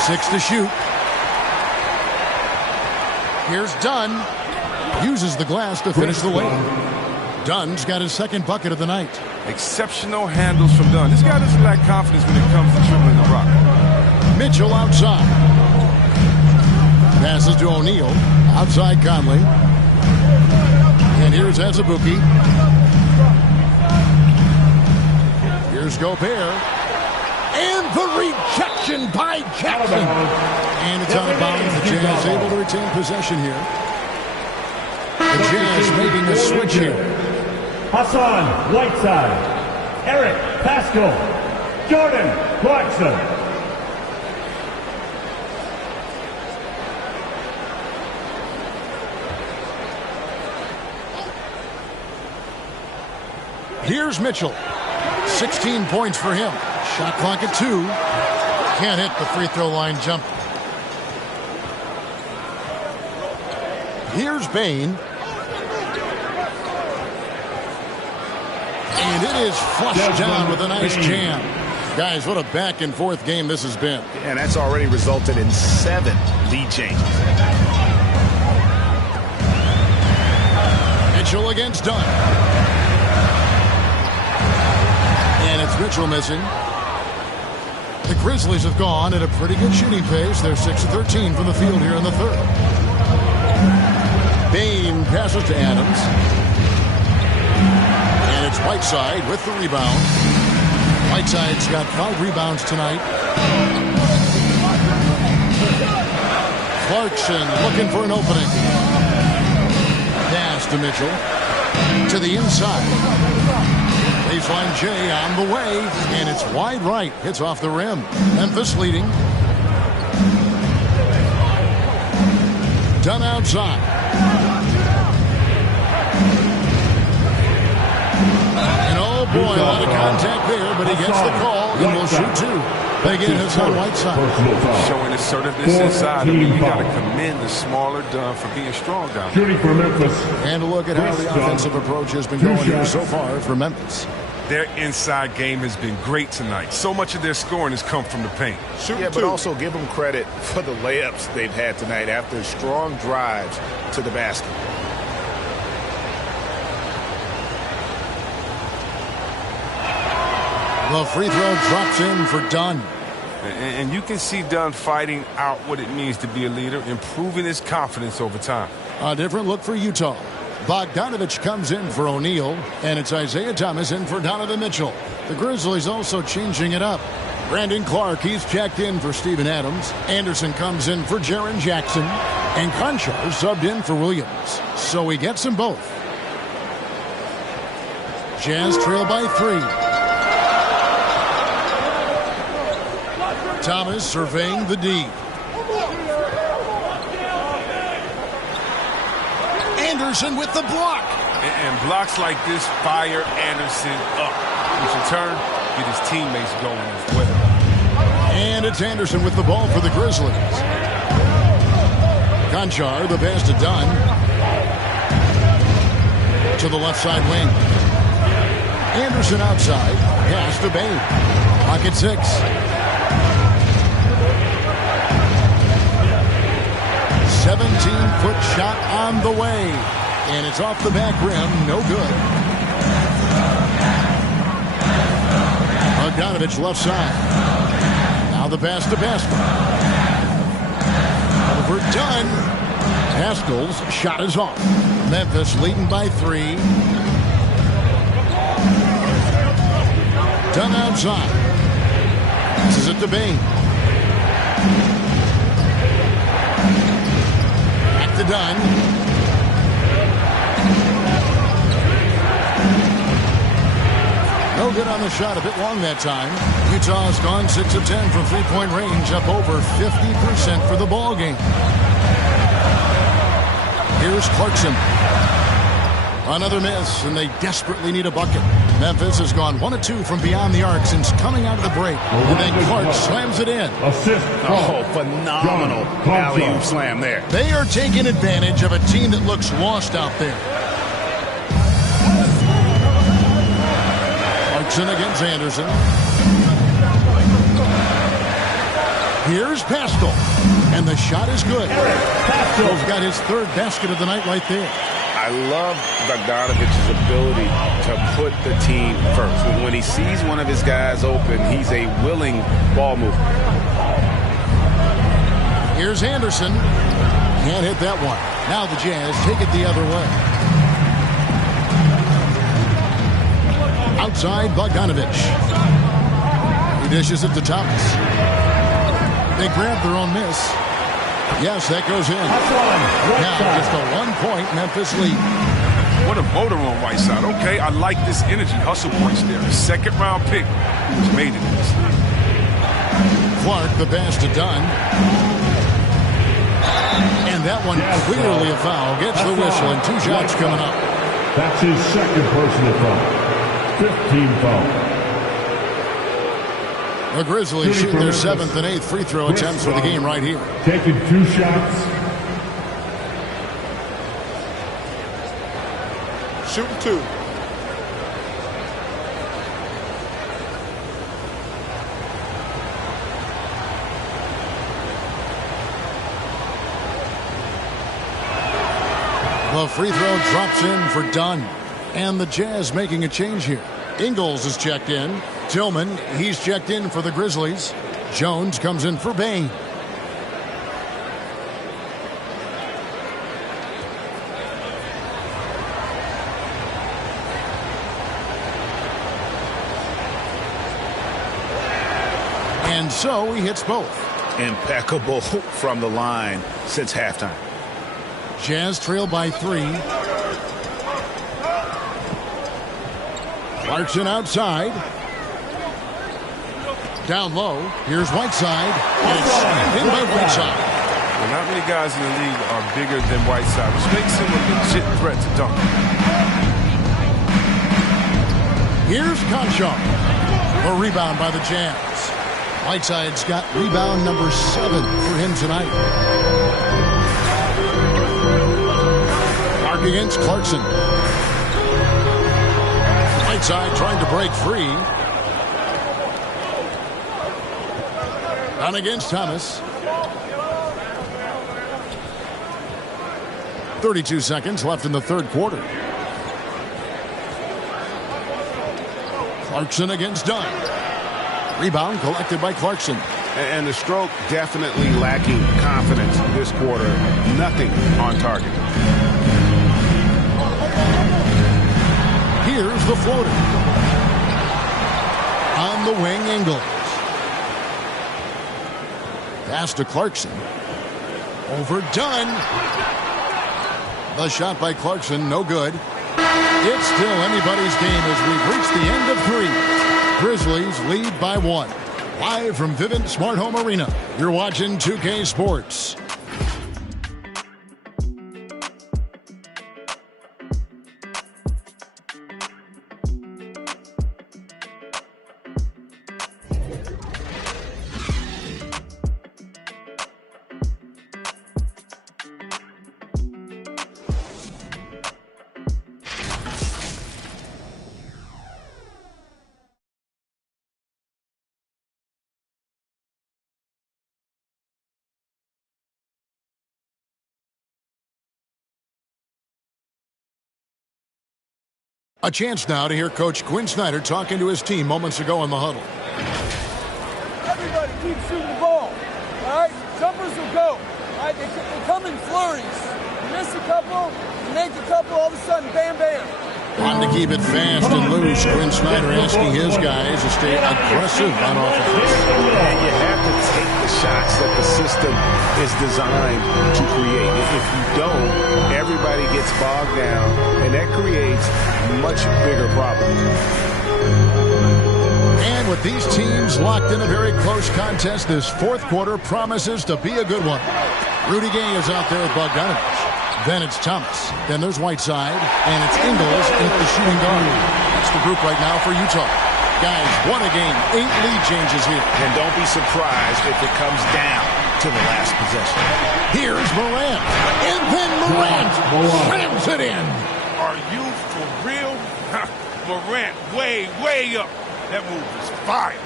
6 to shoot. Here's Dunn. Uses the glass to finish the lane. Dunn's got his second bucket of the night. Exceptional handles from Dunn. This guy doesn't lack confidence when it comes to dribbling the rock. Mitchell outside. Passes to O'Neal. Outside Conley. And here's Azubuike. Here's Gobert. And the rejection by Jackson. And it's out of bounds. The Jazz able to retain possession here. The Jazz making a switch here. Hassan Whiteside, Eric Pascal, Jordan Clarkson. Here's Mitchell. 16 points for him. Shot clock at 2. Can't hit the free throw line jump. Here's Bane. And it is flushed down with a nice jam. Guys, what a back and forth game this has been. And that's already resulted in 7 lead changes. Mitchell against Dunn. And it's Mitchell missing. The Grizzlies have gone at a pretty good shooting pace. They're 6 of 13 from the field here in the third. Bane passes to Adams. And it's Whiteside with the rebound. Whiteside's got 5 rebounds tonight. Clarkson looking for an opening. Pass to Mitchell. To the inside. Baseline J on the way. And it's wide right. Hits off the rim. Memphis leading. Dunn outside. And oh boy, a lot of contact there, but he gets the call and will shoot 2. Again, it's on Whiteside. Showing assertiveness inside. I mean, you got to commend the smaller Dunn for being strong down there. Shooting for Memphis. And a look at how the offensive approach has been going here so far for Memphis. Their inside game has been great tonight. So much of their scoring has come from the paint. But also give them credit for the layups they've had tonight after strong drives to the basket. The free throw drops in for Dunn. And you can see Dunn fighting out what it means to be a leader, improving his confidence over time. A different look for Utah. Bogdanovich comes in for O'Neal, and it's Isaiah Thomas in for Donovan Mitchell. The Grizzlies also changing it up. Brandon Clark, he's checked in for Steven Adams. Anderson comes in for Jaren Jackson. And Conchar subbed in for Williams. So he gets them both. Jazz trail by 3. Thomas surveying the D. Anderson with the block. And blocks like this fire Anderson up, which in turn get his teammates going as well. And it's Anderson with the ball for the Grizzlies. Conchar, the pass to Dunn. To the left side wing. Anderson outside. Pass to Bain. Pocket 6. 17-foot shot on the way. And it's off the back rim. No good. Bogdanovich left side. Now the pass to Pascal. Over Dunn. Pascal's shot is off. Memphis leading by 3. Dunn outside. This is it to Bain. Back to Dunn. No good on the shot, a bit long that time. Utah's gone 6 of 10 from three-point range, up over 50% for the ball game. Here's Clarkson. Another miss, and they desperately need a bucket. Memphis has gone 1 of 2 from beyond the arc since coming out of the break. And then Clark slams it in. Assist. Oh, phenomenal alley-oop slam there. They are taking advantage of a team that looks lost out there. Clarkson against Anderson. Here's Pascal. And the shot is good. Pascal's got his 3rd basket of the night right there. I love Bogdanovich's ability to put the team first. When he sees one of his guys open, he's a willing ball mover. Here's Anderson. Can't hit that one. Now the Jazz take it the other way. Outside Bogdanovich. He dishes it to Thomas. They grab their own miss. Yes, that goes in. Now just a 1-point Memphis lead. What a motor on Whiteside. Okay, I like this energy. Hustle points there. A 2nd-round pick who's made it in this league. Clark, the pass to Dunn. And that one clearly a foul. Gets the whistle and 2 shots coming up. That's his 2nd personal foul. 15 foul. The Grizzlies shoot their 7th and 8th free throw attempts for the game right here. Taking 2 shots. Shooting 2. The free throw drops in for Dunn. And the Jazz making a change here. Ingles is checked in. Tillman, he's checked in for the Grizzlies. Jones comes in for Bain. And so he hits both. Impeccable from the line since halftime. Jazz trail by 3. Clarkson outside. Down low. Here's Whiteside. And it's slammed in by Whiteside. Well, not many guys in the league are bigger than Whiteside, which makes him a legit threat to dunk. Here's Conchar. A rebound by the Jazz. Whiteside's got rebound number 7 for him tonight. Clark against Clarkson. Whiteside trying to break free. On against Thomas. 32 seconds left in the third quarter. Clarkson against Dunn. Rebound collected by Clarkson. And the stroke definitely lacking confidence this quarter. Nothing on target. Here's the floater. On the wing, Ingles. Pass to Clarkson. Overdone. The shot by Clarkson, no good. It's still anybody's game as we've reached the end of 3. Grizzlies lead by 1. Live from Vivint Smart Home Arena, you're watching 2K Sports. A chance now to hear Coach Quinn Snyder talking to his team moments ago in the huddle. Everybody keep shooting the ball. All right? Jumpers will go. All right? They come in flurries. You miss a couple, you make a couple, all of a sudden, bam, bam. Wanting to keep it fast and loose, Quinn Snyder asking his guys to stay aggressive on offense. And you have to take the shots that the system is designed to create. If you don't, everybody gets bogged down, and that creates much bigger problems. And with these teams locked in a very close contest, this fourth quarter promises to be a good one. Rudy Gay is out there with Bogdanovich. Then it's Thomas. Then there's Whiteside. And it's Ingles at the shooting guard. That's the group right now for Utah. Guys, what a game. 8 lead changes here. And don't be surprised if it comes down to the last possession. Here's Morant. And then Morant slams it in. Are you for real? Morant way, way up. That move is fire.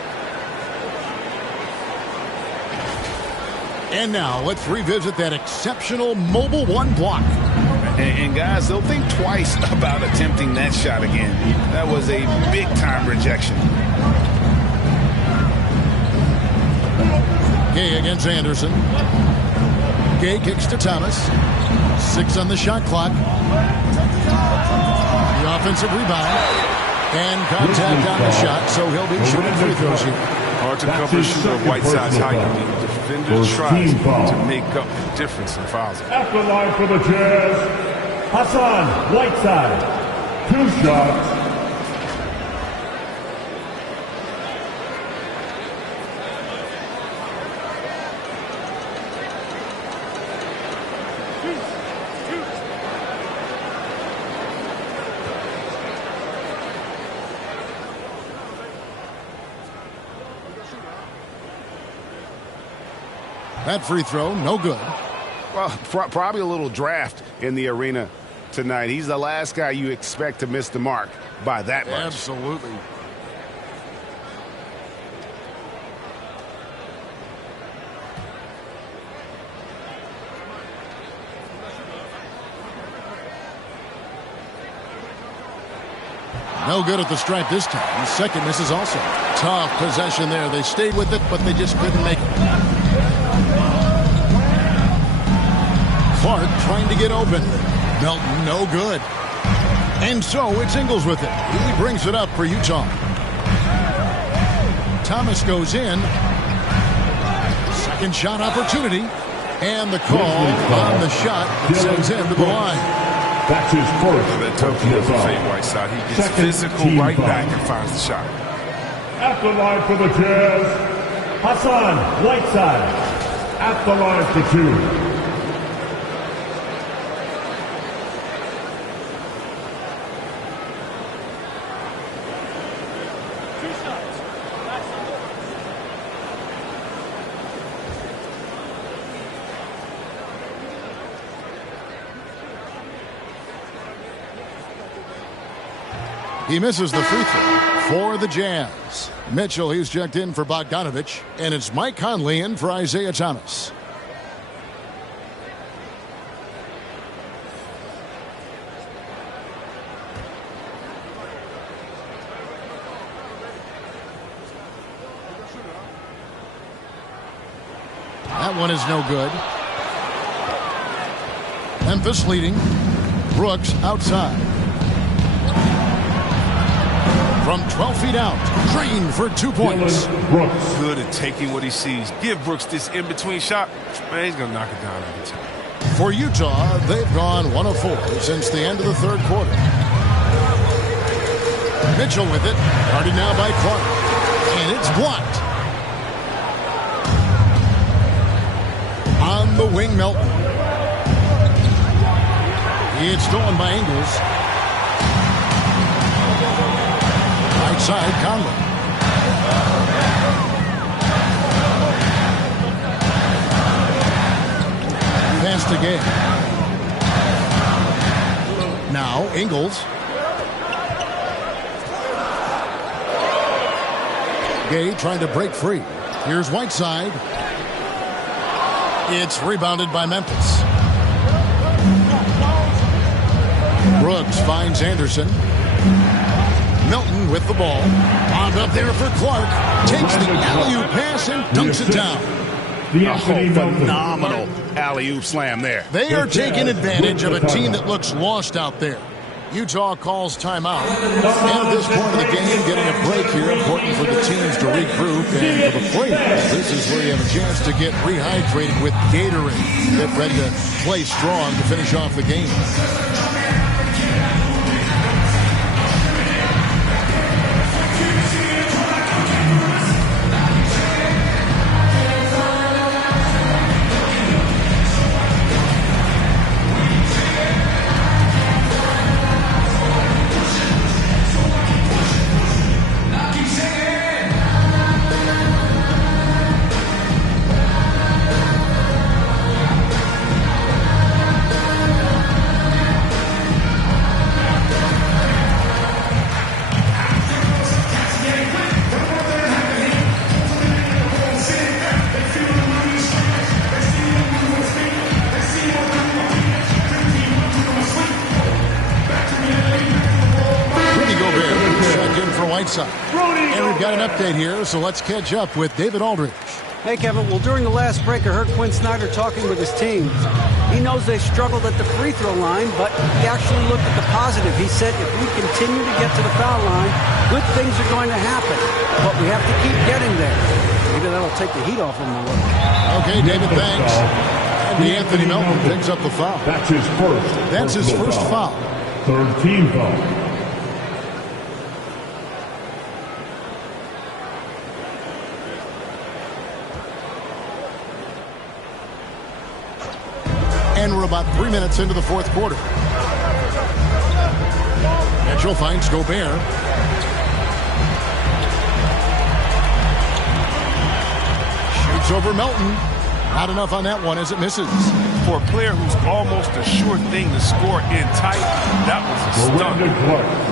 And now let's revisit that exceptional mobile 1 block. And guys, they'll think twice about attempting that shot again. That was a big-time rejection. Gay against Anderson. Gay kicks to Thomas. 6 on the shot clock. The offensive rebound. And contact on the shot, so he'll be shooting free throws here. Hard to cover a shooter of Whiteside's height. The defender tries to make up the difference in fouls. At the line for the Jazz, Hassan Whiteside. 2 shots. That free throw, no good. Well, probably a little draft in the arena tonight. He's the last guy you expect to miss the mark by that much. Absolutely. No good at the stripe this time. The second misses also. Tough possession there. They stayed with it, but they just couldn't make it. Clark trying to get open. Melton, no good. And so it's Ingles with it. He brings it up for Utah. Thomas goes in. Second shot opportunity. And the call on the shot that sends him to the line. That's his first. That tough doesn't fade Whiteside. He gets physical right back and finds the shot. At the line for the Jazz, Hassan Whiteside. At the line for 2. He misses the free throw for the Jazz. Mitchell, he's checked in for Bogdanovich, and it's Mike Conley in for Isaiah Thomas. That one is no good. Memphis leading. Brooks outside. From 12 feet out. Drained for 2 points. Good at taking what he sees. Give Brooks this in-between shot. Man, he's going to knock it down every time. For Utah, they've gone 1 of 4 since the end of the third quarter. Mitchell with it. Guarded now by Clark. And it's blocked. On the wing, Melton. It's stolen by Ingles. Right side, Conley. Pass to Gay. Now, Ingles. Gay trying to break free. Here's Whiteside. It's rebounded by Memphis. Brooks finds Anderson. Milton with the ball. Wound up there for Clark. Takes the alley-oop pass and dunks it down. Phenomenal alley-oop slam there. They are taking advantage of a team that looks lost out there. Utah calls timeout. And at this point of the game, getting a break here, important for the teams to regroup. And for the players, this is where you have a chance to get rehydrated with Gatorade. Get ready to play strong to finish off the game. And we've got an update here, so let's catch up with David Aldridge. Hey, Kevin. Well, during the last break, I heard Quinn Snyder talking with his team. He knows they struggled at the free throw line, but he actually looked at the positive. He said if we continue to get to the foul line, good things are going to happen. But we have to keep getting there. Maybe that'll take the heat off him a little. Okay, David, thanks. And Anthony Melton picks up the foul. That's his first. That's his first foul. Third team foul. And we're about 3 minutes into the fourth quarter. Mitchell finds Gobert. Shoots over Melton. Not enough on that one as it misses. For a player who's almost a sure thing to score in tight, that was a stunt.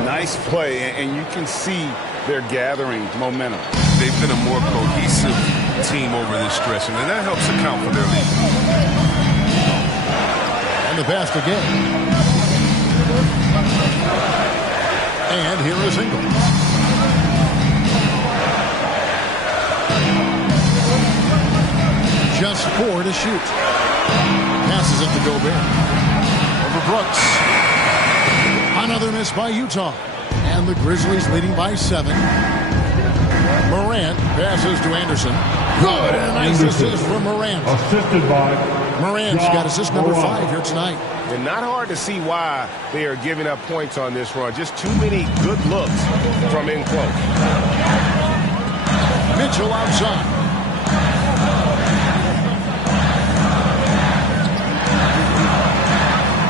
Nice play, and you can see they're gathering momentum. They've been a more cohesive team over this stretch, and that helps account for their lead. The pass again. And here is Ingles. Just 4 to shoot. Passes it to Gobert. Over Brooks. Another miss by Utah. And the Grizzlies leading by 7. Morant passes to Anderson. Good. And a nice assist from Morant. Assisted by Morant's got assist number 5 here tonight. And not hard to see why they are giving up points on this run. Just too many good looks from in close. Mitchell outside.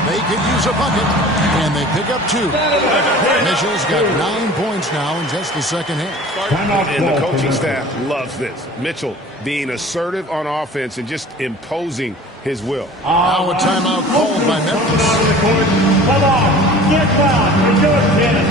They could use a bucket, and they pick up 2. Mitchell's got 9 points now in just the second half. And the coaching staff loves this. Mitchell being assertive on offense and just imposing his will. Now a timeout called by Memphis. Come on, get down. You're doing tennis,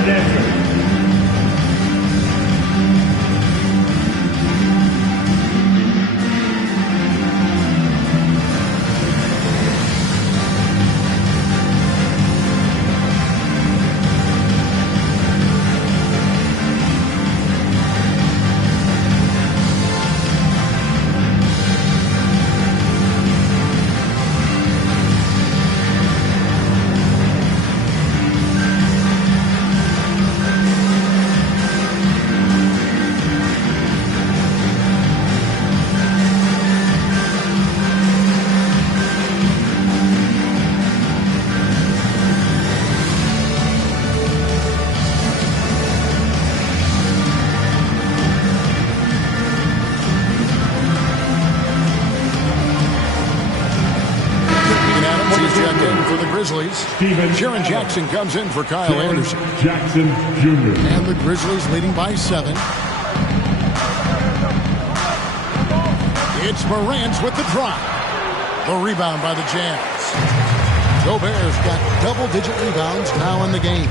Grizzlies. Steven Jaren Adams. Jackson comes in for Kyle Jaren Anderson. Jackson Jr. And the Grizzlies leading by 7. It's Morant with the drop. The rebound by the Jazz. Gobert's got double-digit rebounds now in the game.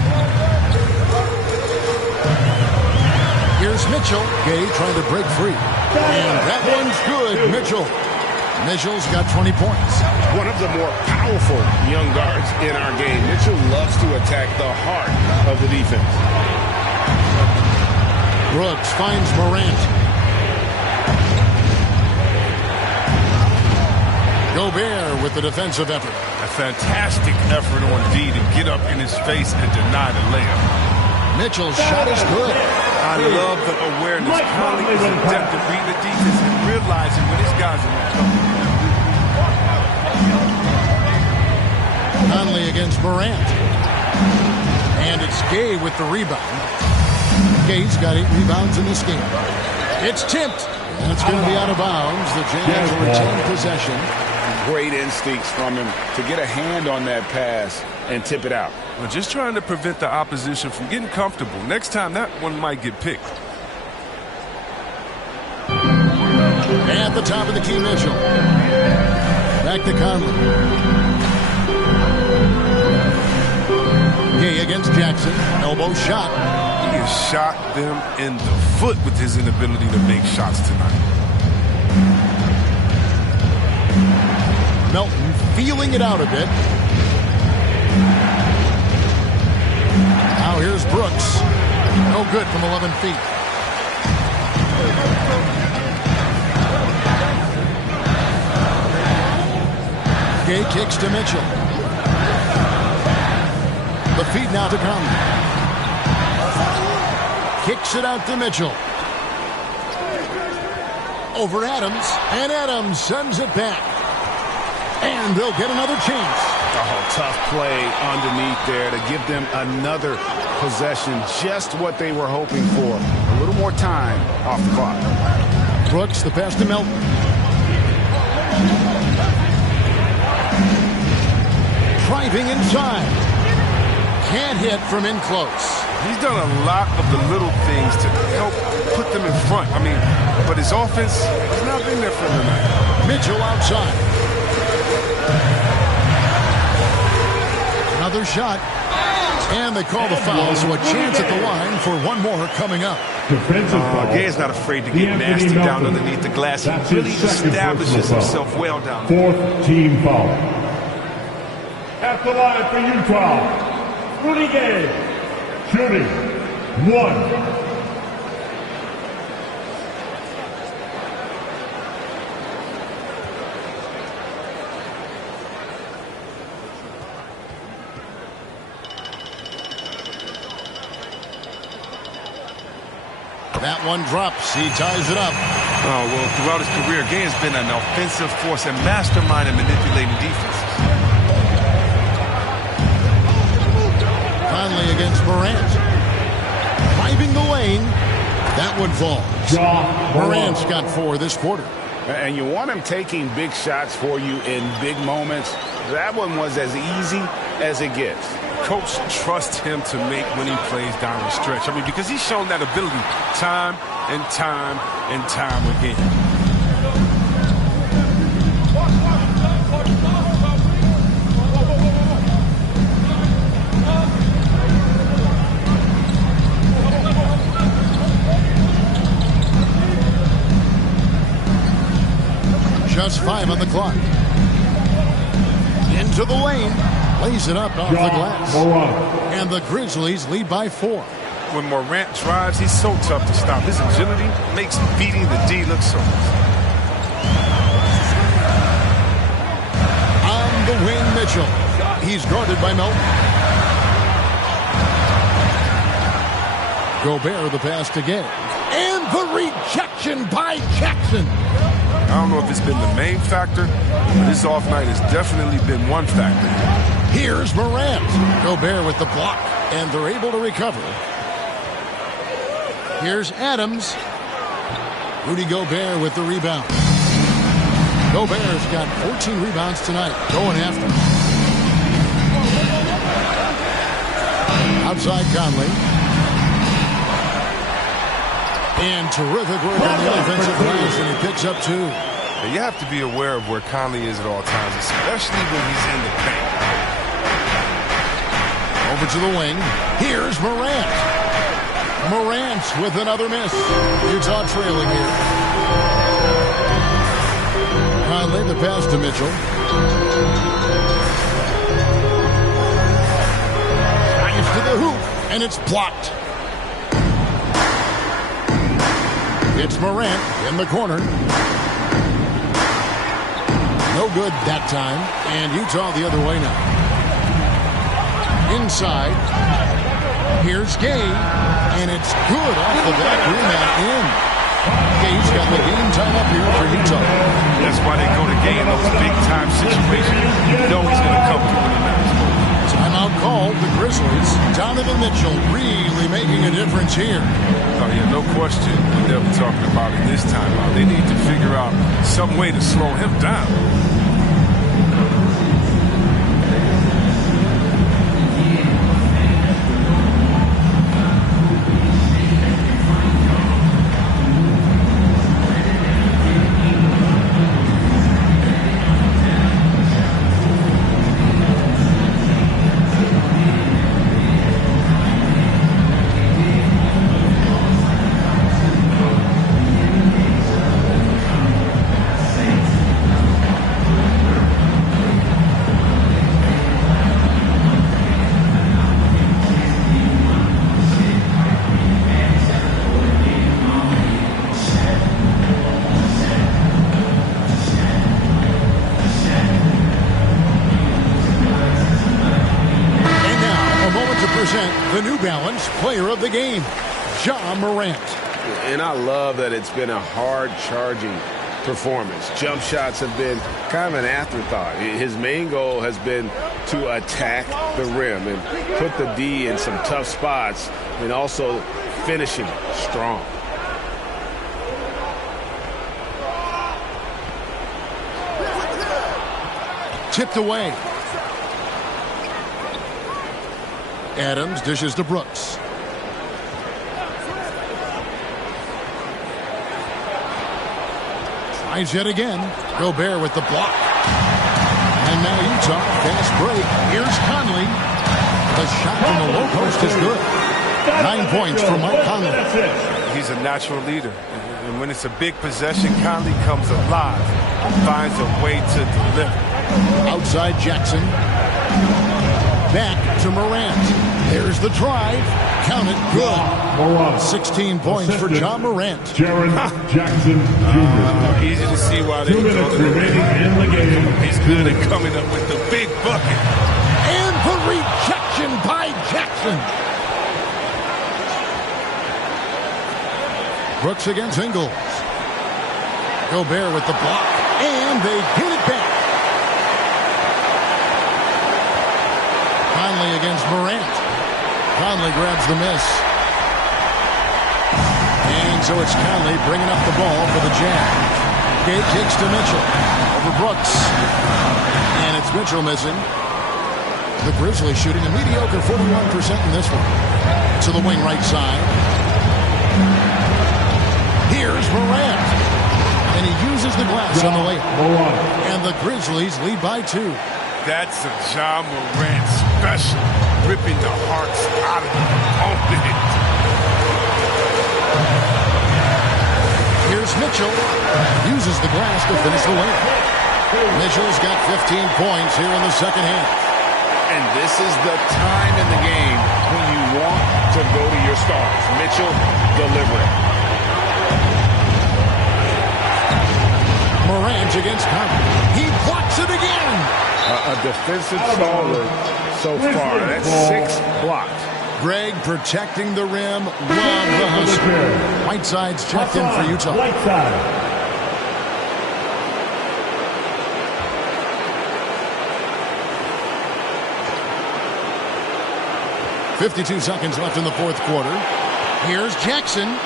Here's Mitchell. Gay trying to break free. And that one's good. Mitchell's got 20 points. One of the more powerful young guards in our game. Mitchell loves to attack the heart of the defense. Brooks finds Morant. Gobert with the defensive effort. A fantastic effort on D to get up in his face and deny the layup. Mitchell's shot is good. I love the awareness. Conley is adept at reading the defense and realizing when his guys are on cover. Conley against Morant. And it's Gay with the rebound. Gay's got 8 rebounds in this game. It's tipped. And it's going to be out of bounds. The Jazz will retain possession. Great instincts from him to get a hand on that pass and tip it out. Well, just trying to prevent the opposition from getting comfortable. Next time, that one might get picked. At the top of the key, Mitchell. Back to Conley. Gay against Jackson. Elbow shot. He has shot them in the foot with his inability to make shots tonight. Melton feeling it out a bit. Now here's Brooks. No good from 11 feet. Gay kicks to Mitchell. The feed now to Conley. Kicks it out to Mitchell. Over Adams. And Adams sends it back. And they'll get another chance. Oh, tough play underneath there to give them another possession. Just what they were hoping for. A little more time off the clock. Brooks, the pass to Melton. Driving inside. Can't hit from in close. He's done a lot of the little things to help put them in front. I mean, but his offense has not been there for him tonight. Mitchell outside. Another shot. And they call the foul, so a chance at the line for one more coming up. Gay's not afraid to get nasty down underneath the glass. He really establishes himself well down there. 4th team foul. At the line for Utah, Rudy Gay, shooting 1. That one drops. He ties it up. Oh, well, throughout his career, Gay has been an offensive force and mastermind in manipulating defenses. Conley against Morant. Driving the lane. That one falls. Morant's got 4 this quarter. And you want him taking big shots for you in big moments. That one was as easy as it gets. Coach trusts him to make winning plays down the stretch. I mean, because he's shown that ability time and time and time again. Just 5 on the clock. Into the lane. Lays it up off the glass. And the Grizzlies lead by 4. When Morant drives, he's so tough to stop. His agility makes beating the D look so easy. On the wing, Mitchell. He's guarded by Melton. Gobert the pass to Gay. And the rejection by Jackson. I don't know if it's been the main factor, but his off night has definitely been one factor. Here's Morant. Gobert with the block, and they're able to recover. Here's Adams. Rudy Gobert with the rebound. Gobert's got 14 rebounds tonight, going after. Outside Conley. And terrific work on the offensive glass, and he picks up 2. You have to be aware of where Conley is at all times, especially when he's in the paint. Over to the wing. Here's Morant. Morant with another miss. Utah trailing here. Conley, the pass to Mitchell. Drives to the hoop, and it's blocked. It's Morant in the corner. No good that time. And Utah the other way now. Inside. Here's Gay. And it's good off the back rim and in. Gay's got the game time up here for Utah. That's why they go to Gay in those big-time situations. You know he's going to come through in the match. Timeout called. The Grizzlies. Donovan Mitchell really making a difference here. Oh, yeah, no question what they'll be talking about in this timeout. They need to figure out some way to slow him down. The New Balance player of the game, Ja Morant. And I love that it's been a hard-charging performance. Jump shots have been kind of an afterthought. His main goal has been to attack the rim and put the D in some tough spots and also finishing strong. Tipped away. Adams dishes to Brooks. Tries yet again. Gobert with the block. And now Utah, fast break. Here's Conley. The shot from the low post is good. 9 points for Mike Conley. He's a natural leader. And when it's a big possession, Conley comes alive and finds a way to deliver. Outside Jackson. Back to Morant. There's the drive. Count it good. 16 points for Ja Morant. Jaren Jackson Jr. Easy to see why they 2 minutes remaining in the game. He's good at coming up with the big bucket. And the rejection by Jackson. Brooks against Ingles. Gobert with the block. And they get it back. Conley against Morant. Conley grabs the miss. And so it's Conley bringing up the ball for the Jazz. Gay kicks to Mitchell. Over Brooks. And it's Mitchell missing. The Grizzlies shooting a mediocre 41% in this one. To the wing right side. Here's Morant. And he uses the glass on the layup. And the Grizzlies lead by 2. That's a Ja Morant special, ripping the hearts out of the opponent. Here's Mitchell. Uses the glass to finish the layup. Mitchell's got 15 points here in the second half. And this is the time in the game when you want to go to your stars. Mitchell delivering. Morant against Conley. He blocks it again. A defensive stalwart so far. That's 6 blocks. Greg protecting the rim. Love the hustle. Whiteside's checked in for Utah. Whiteside. 52 seconds left in the fourth quarter. Here's Jackson.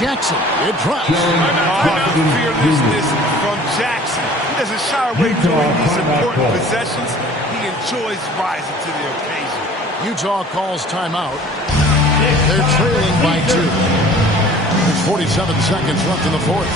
Jackson, it drops. Fearlessness from Jackson. He doesn't shy away during these important possessions. He enjoys rising to the occasion. Utah calls timeout. They're trailing by 2. There's 47 seconds left in the fourth.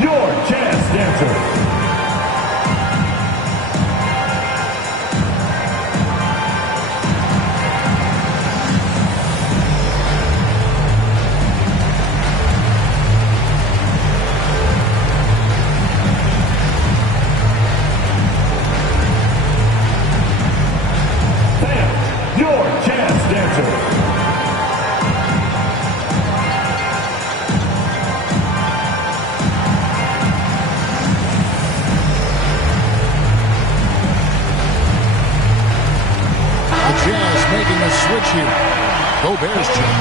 Your chance dancer. Your chance dancer. Jazz making a switch here. Gobert's check.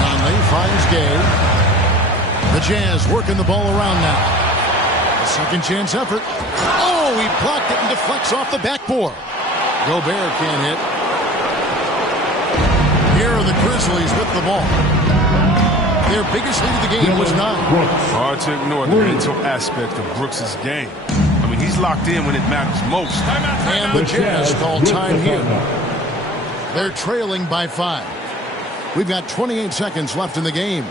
Conley finds Gay. The Jazz working the ball around now. A second chance effort. Oh, he blocked it and deflects off the backboard. Gobert can't hit. Here are the Grizzlies with the ball. Their biggest lead of the game was 9. Hard to ignore the mental aspect of Brooks' game. I mean, he's locked in when it matters most. And the Jazz call time here. They're trailing by 5. We've got 28 seconds left in the game.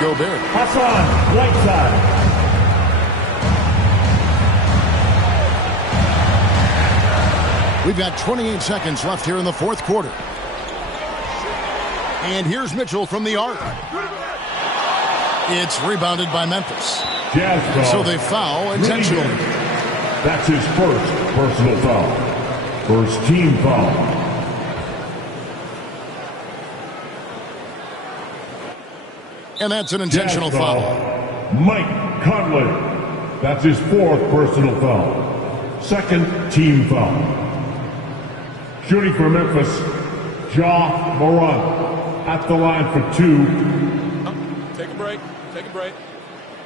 Gobert. Hassan, right side. We've got 28 seconds left here in the fourth quarter. And here's Mitchell from the arc. It's rebounded by Memphis. Jazz so they foul intentionally. That's his first personal foul. First team foul. And that's an intentional foul. Mike Conley. That's his fourth personal foul. Second team foul. Shooting for Memphis, Ja Morant at the line for 2. Take a break. Take a break.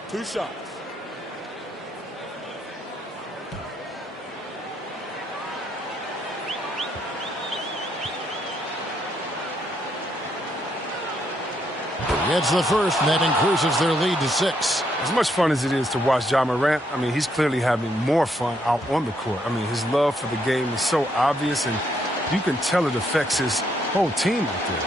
2 shots. It's the first, and that increases their lead to 6. As much fun as it is to watch Ja Morant, I mean, he's clearly having more fun out on the court. I mean, his love for the game is so obvious, and you can tell it affects his whole team out there.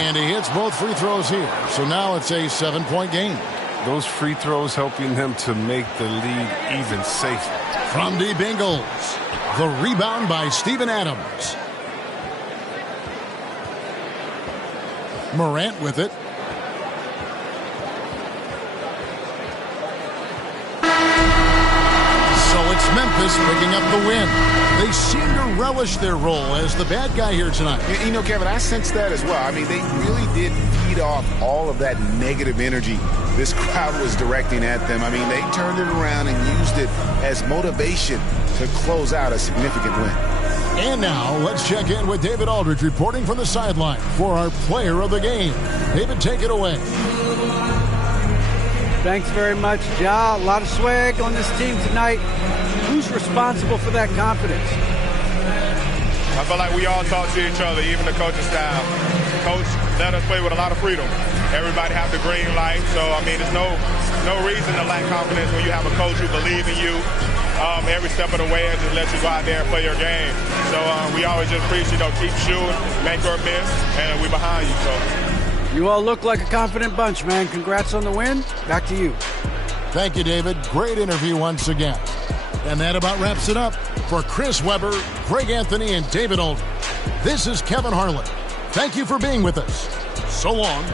And he hits both free throws here. So now it's a 7-point game. Those free throws helping him to make the lead even safer. From deep Ingles, the rebound by Steven Adams. Morant with it. So it's Memphis picking up the win. They seem to relish their role as the bad guy here tonight. You know, Kevin, I sense that as well. I mean, they really did feed off all of that negative energy this crowd was directing at them. I mean, they turned it around and used it as motivation to close out a significant win. And now, let's check in with David Aldridge reporting from the sideline for our player of the game. David, take it away. Thanks very much, Ja. A lot of swag on this team tonight. Who's responsible for that confidence? feel like we all talk to each other, even the coaching staff. Coach let us play with a lot of freedom. Everybody have the green light, so I mean, there's no reason to lack confidence when you have a coach who believes in you every step of the way and just let you go out there and play your game. So we always just preach, keep shooting, make or miss, and we behind you. So you all look like a confident bunch, man. Congrats on the win. Back to you. Thank you, David. Great interview once again. And that about wraps it up. For Chris Webber, Greg Anthony, and David Olden, this is Kevin Harlan. Thank you for being with us. So long.